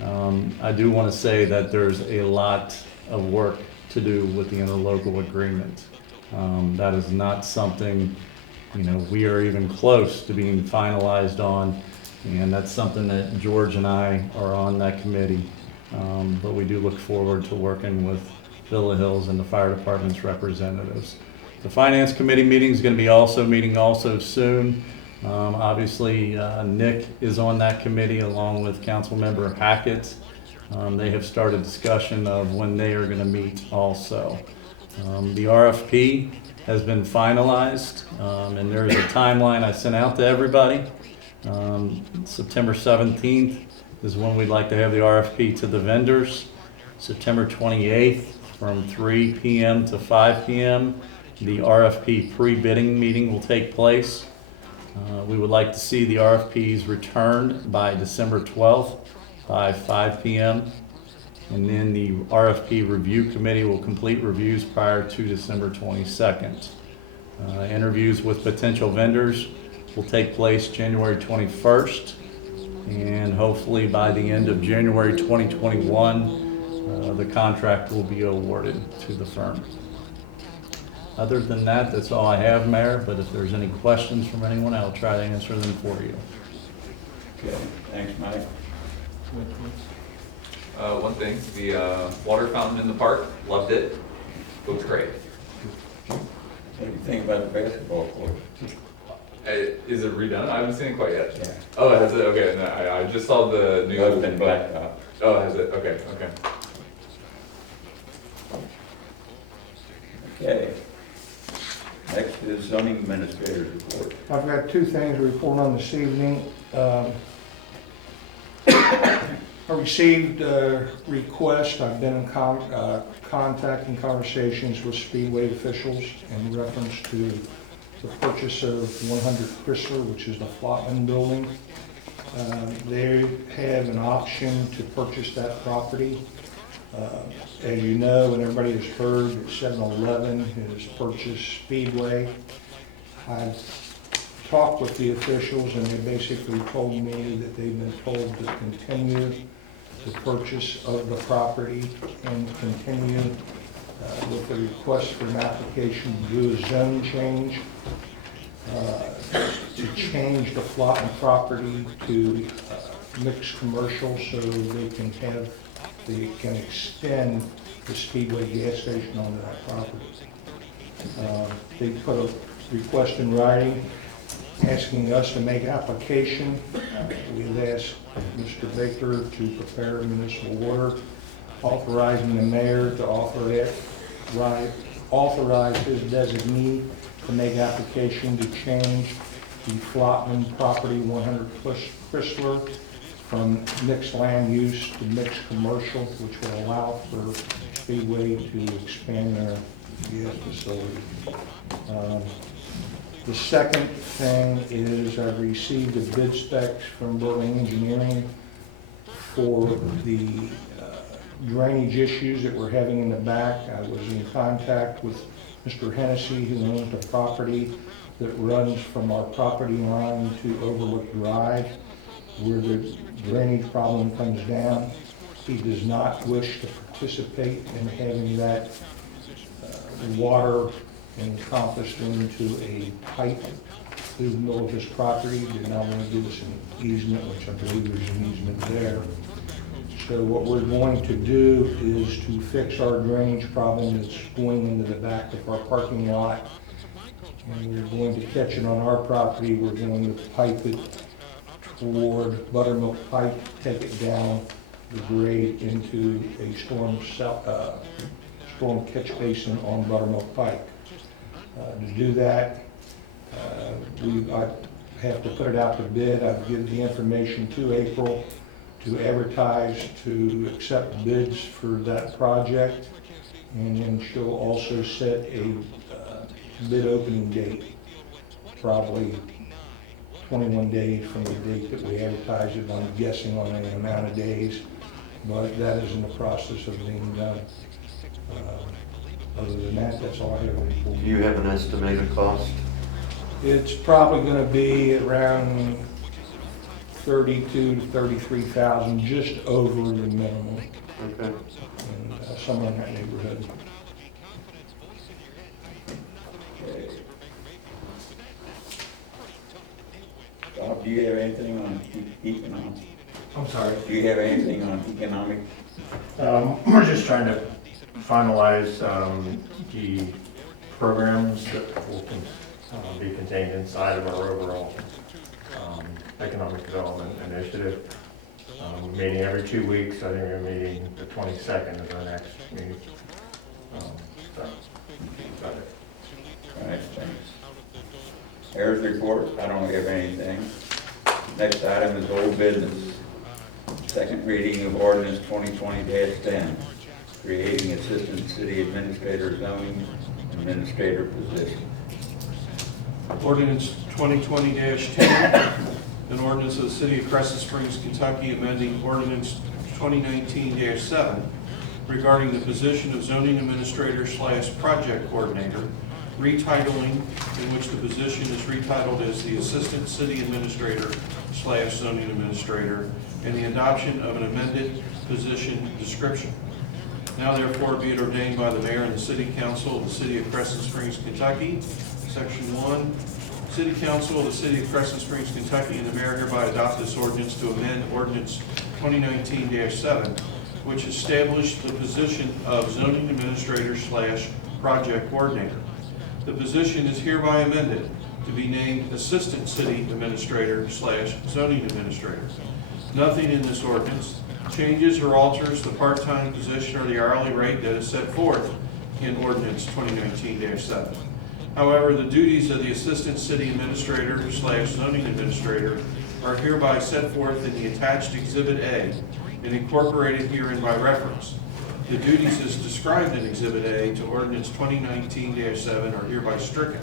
I do want to say that there's a lot of work to do with the interlocal agreement. That is not something, we are even close to being finalized on, and that's something that George and I are on that committee. But we do look forward to working with Villa Hills and the fire department's representatives. The Finance Committee meeting is going to be meeting soon. Obviously, Nick is on that committee along with Councilmember Hackett. They have started discussion of when they are going to meet also. The RFP has been finalized, and there is a timeline I sent out to everybody. September 17th is when we'd like to have the RFP to the vendors. September 28th from 3 p.m. to 5 p.m. the RFP pre-bidding meeting will take place. We would like to see the RFPs returned by December 12th by 5 p.m. And then the RFP review committee will complete reviews prior to December 22nd. Interviews with potential vendors will take place January 21st. And hopefully by the end of January 2021, the contract will be awarded to the firm. Other than that, that's all I have, Mayor, but if there's any questions from anyone, I'll try to answer them for you. Okay, thanks, Mike. One thing, the water fountain in the park, loved it. Looks great. What do you think about the basketball court? Is it redone? I haven't seen it quite yet. Yeah. Oh, has it? Okay, no, I just saw the new. It's been blacktop. Oh, has it? Okay, okay. Okay. Next is zoning administrator's report. I've got two things to report on this evening. I received a request. I've been in contact and conversations with Speedway officials in reference to the purchase of 100 Chrysler, which is the Flotman building. They have an option to purchase that property. As you know, and everybody has heard, 7-Eleven has purchased Speedway. I've talked with the officials and they basically told me that they've been told to continue the purchase of the property and continue with the request for an application to do a zone change, to change the Flotman property to mixed commercial so they can extend the Speedway gas station onto that property. They put a request in writing asking us to make application. We've asked Mr. Baker to prepare a municipal order authorizing the mayor to authorize his designee to make application to change the Flotman property 100 Chrysler from mixed land use to mixed commercial, which will allow for Speedway to expand their gas facility. The second thing is I've received the bid specs from Berlin Engineering for the drainage issues that we're having in the back. I was in contact with Mr. Hennessy, who owns the property that runs from our property line to Overlook Drive, where the drainage problem comes down. He does not wish to participate in having that water encompassed into a pipe through the middle of his property. He did not want to give us an easement, which I believe there's an easement there. So what we're going to do is to fix our drainage problem that's going into the back of our parking lot. And we're going to catch it on our property. We're going to pipe it toward Buttermilk Pike, take it down the grade into a storm catch basin on Buttermilk Pike. To do that, I have to put it out to bid. I've given the information to April to advertise to accept bids for that project. And then she'll also set a bid opening date, probably 21 days from the date that we advertise it. I'm guessing on an amount of days, but that is in the process of being done. Other than that, that's all I have to report. Do you have an estimated cost? It's probably going to be around 32 to 33,000, just over the minimum, Okay. and somewhere in that neighborhood. Okay. Bob, do you have anything on economic? I'm sorry. Do you have anything on economic? We're just trying to finalize the programs that will be contained inside of our overall economic development initiative. Meeting every 2 weeks. I think we're meeting the 22nd is our next meeting. So, got it. All right, thanks. Mayor's report, I don't have anything. Next item is old business. Second reading of ordinance 2020-10, creating assistant city administrator zoning administrator position. Ordinance 2020-10, an ordinance of the City of Crescent Springs, Kentucky, amending ordinance 2019-7 regarding the position of zoning administrator / project coordinator, retitling, in which the position is retitled as the assistant city administrator / zoning administrator, and the adoption of an amended position description. Now therefore be it ordained by the mayor and the city council of the City of Crescent Springs, Kentucky, Section 1, City Council of the City of Crescent Springs, Kentucky, and the mayor hereby adopt this ordinance to amend ordinance 2019-7, which established the position of zoning administrator / project coordinator. The position is hereby amended to be named assistant city administrator / zoning administrator. Nothing in this ordinance changes or alters the part-time position or the hourly rate that is set forth in ordinance 2019-7. However, the duties of the assistant city administrator / zoning administrator are hereby set forth in the attached Exhibit A and incorporated herein by reference. The duties as described in Exhibit A to ordinance 2019-7 are hereby stricken.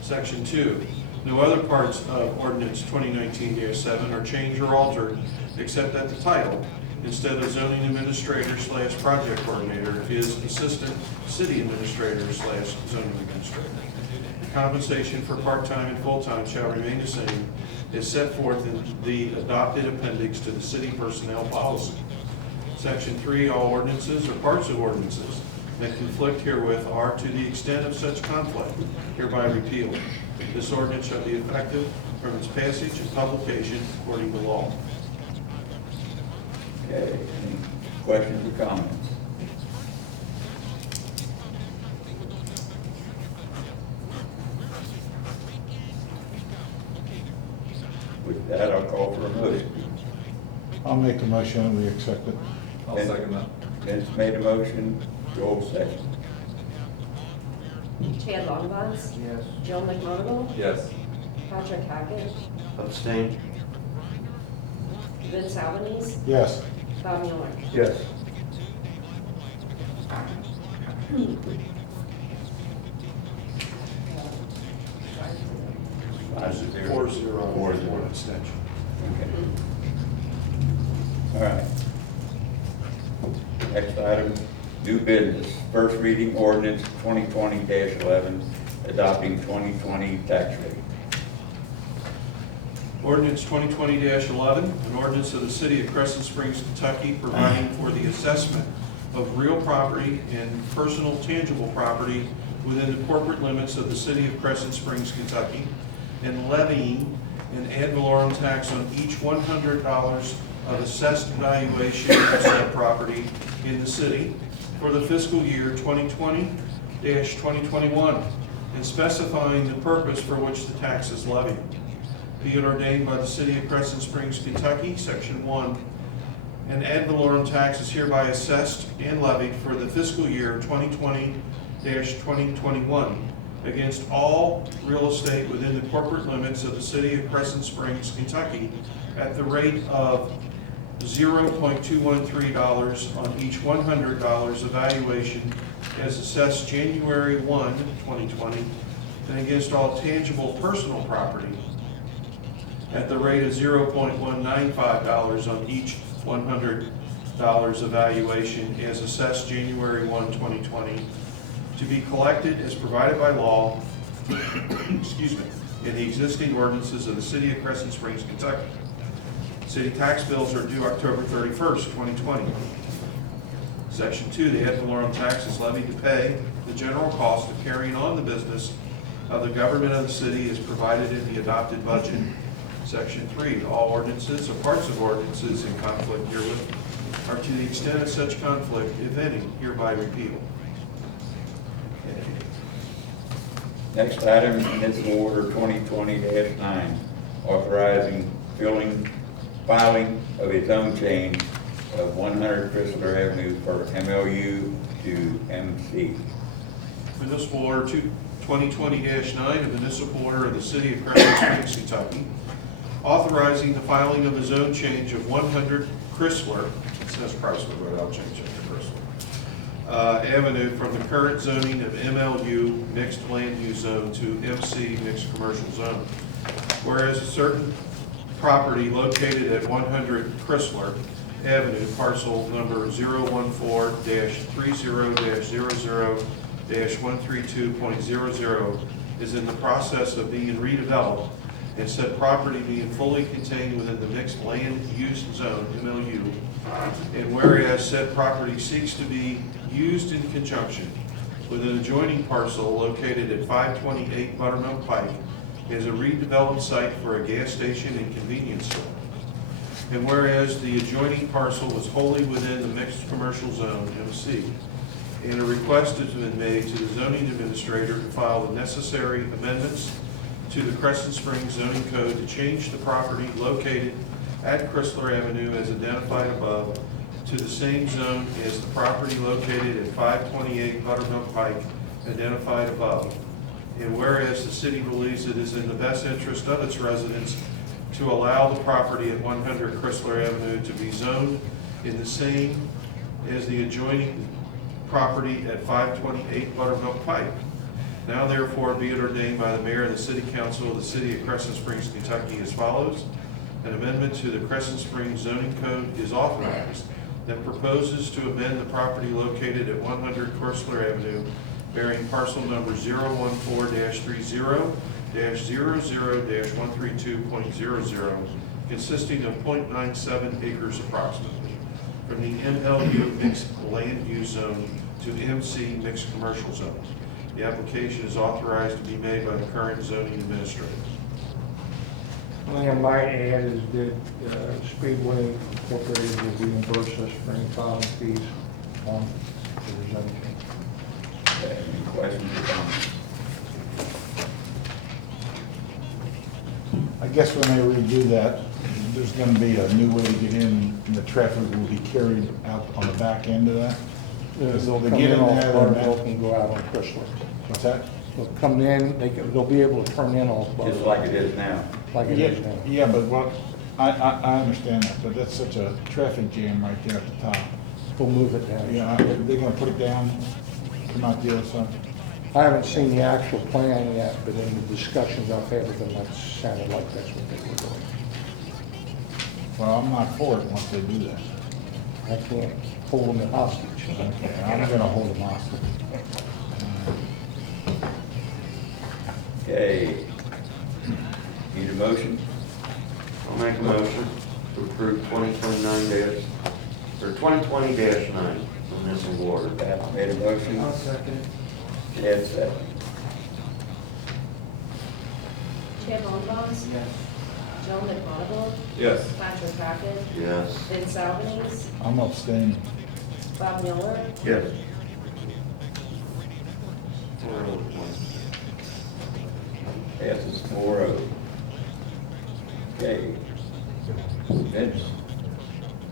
Section 2. No other parts of ordinance 2019-7 are changed or altered except that the title, instead of zoning administrator / project coordinator, is assistant city administrator / zoning administrator. The compensation for part-time and full-time shall remain the same as set forth in the adopted appendix to the city personnel policy. Section 3, all ordinances or parts of ordinances that conflict herewith are, to the extent of such conflict, hereby repealed. This ordinance shall be effective from its passage and publication according to law. Okay, any questions or comments? With that, I'll call for a motion. I'll make the motion and we accept it. I'll second that. Vince made a motion, Joel second. Chad Longbottom? Yes. Joe McMonigal? Yes. Patrick Hackett? Abstain? Vince Albanese? Yes. Bob Miller? Yes. Five to zero. 4-0. 4-0. One abstention. Okay. All right. Next item, new business. First reading ordinance 2020-11, adopting 2020 tax rate. Ordinance 2020-11, an ordinance of the City of Crescent Springs, Kentucky, providing for the assessment of real property and personal tangible property within the corporate limits of the City of Crescent Springs, Kentucky, and levying an ad valorem tax on each $100 of assessed valuation of said property in the city for the fiscal year 2020-2021, and specifying the purpose for which the tax is levied. Be it ordained by the City of Crescent Springs, Kentucky, Section 1, an ad valorem tax is hereby assessed and levied for the fiscal year 2020-2021 against all real estate within the corporate limits of the City of Crescent Springs, Kentucky, at the rate of $0.213 on each $100 of valuation as assessed January 1, 2020, and against all tangible personal property at the rate of $0.195 on each $100 of valuation as assessed January 1, 2020, to be collected as provided by law, excuse me, in the existing ordinances of the City of Crescent Springs, Kentucky. City tax bills are due October 31st, 2020. Section 2, the ad valorem tax is levied to pay the general cost of carrying on the business of the government of the city as provided in the adopted budget. Section 3, all ordinances or parts of ordinances in conflict herewith are to the extent of such conflict, if any, hereby repealed. Next item, municipal order 2020-9, authorizing filing of a zone change of 100 Chrysler Avenue for MLU to MC. Municipal Order 2020-9, a municipal order of the City of Crescent Springs, Kentucky, authorizing the filing of a zone change of 100 Chrysler, it says Chrysler, but I'll change it to Chrysler, Avenue from the current zoning of MLU Mixed Land Use Zone to MC Mixed Commercial Zone. Whereas a certain property located at 100 Chrysler Avenue, parcel number 014-30-00-132.00, is in the process of being redeveloped, and said property being fully contained within the Mixed Land Use Zone, MLU, and whereas said property seeks to be used in conjunction with an adjoining parcel located at 528 Buttermilk Pike as a redeveloped site for a gas station and convenience store. And whereas the adjoining parcel was wholly within the Mixed Commercial Zone, MC, and a request has been made to the zoning administrator to file the necessary amendments to the Crescent Springs zoning code to change the property located at Chrysler Avenue as identified above to the same zone as the property located at 528 Buttermilk Pike identified above. And whereas the city believes it is in the best interest of its residents to allow the property at 100 Chrysler Avenue to be zoned in the same as the adjoining property at 528 Buttermilk Pike. Now therefore be it ordained by the mayor and the city council of the city of Crescent Springs, Kentucky as follows. An amendment to the Crescent Springs zoning code is authorized that proposes to amend the property located at 100 Chrysler Avenue bearing parcel number 014-30-00-132.00, consisting of 0.97 acres approximately, from the MLU Mixed Land Use Zone to MC Mixed Commercial Zone. The application is authorized to be made by the current zoning administrator. Only I might add is that Speedway Incorporated will reimburse us for any filing fees on the zone change. Okay, any questions or comments? I guess when they redo that, there's gonna be a new way to get in, and the traffic will be carried out on the back end of that. They'll They come get in in off there, Buttermilk and go out on Chrysler. What's that? They'll come in, they'll be able to turn in off Just Buttermilk. like it is now. Like it is now. Yeah, but what, I understand that, but that's such a traffic jam right there at the top. We'll move it down. Yeah, they're gonna put it down, come out the other side. I haven't seen the actual plan yet, but in the discussions I've had with them, that sounded like that's what they were doing. Well, I'm not for it once they do that. I can't hold them hostage. Okay, I'm gonna hold them hostage. Okay. Need a motion? I'll make a motion to approve 2020-9 on this order. Pat made a motion. I'll second it. Chad second. Chad Longbons? Yes. Joe McMonigal? Yes. Patrick Hackett? Yes. Vince Albanese? I'm abstaining. Bob Miller? Yes. Passes 4-0. Okay. Vince?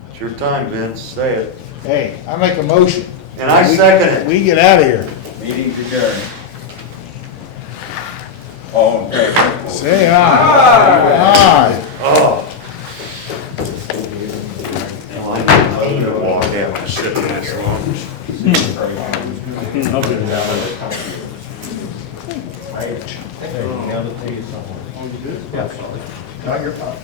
It's your time, Vince, say it. Hey, I make a motion. And I second it. We get out of here. Meeting's adjourned. All in favor? Say aye. Aye. Oh. I need to walk down and sit in this long. I'll be down. Hey, now to tell you something. Oh, you did? Yeah, sorry. Not your fault.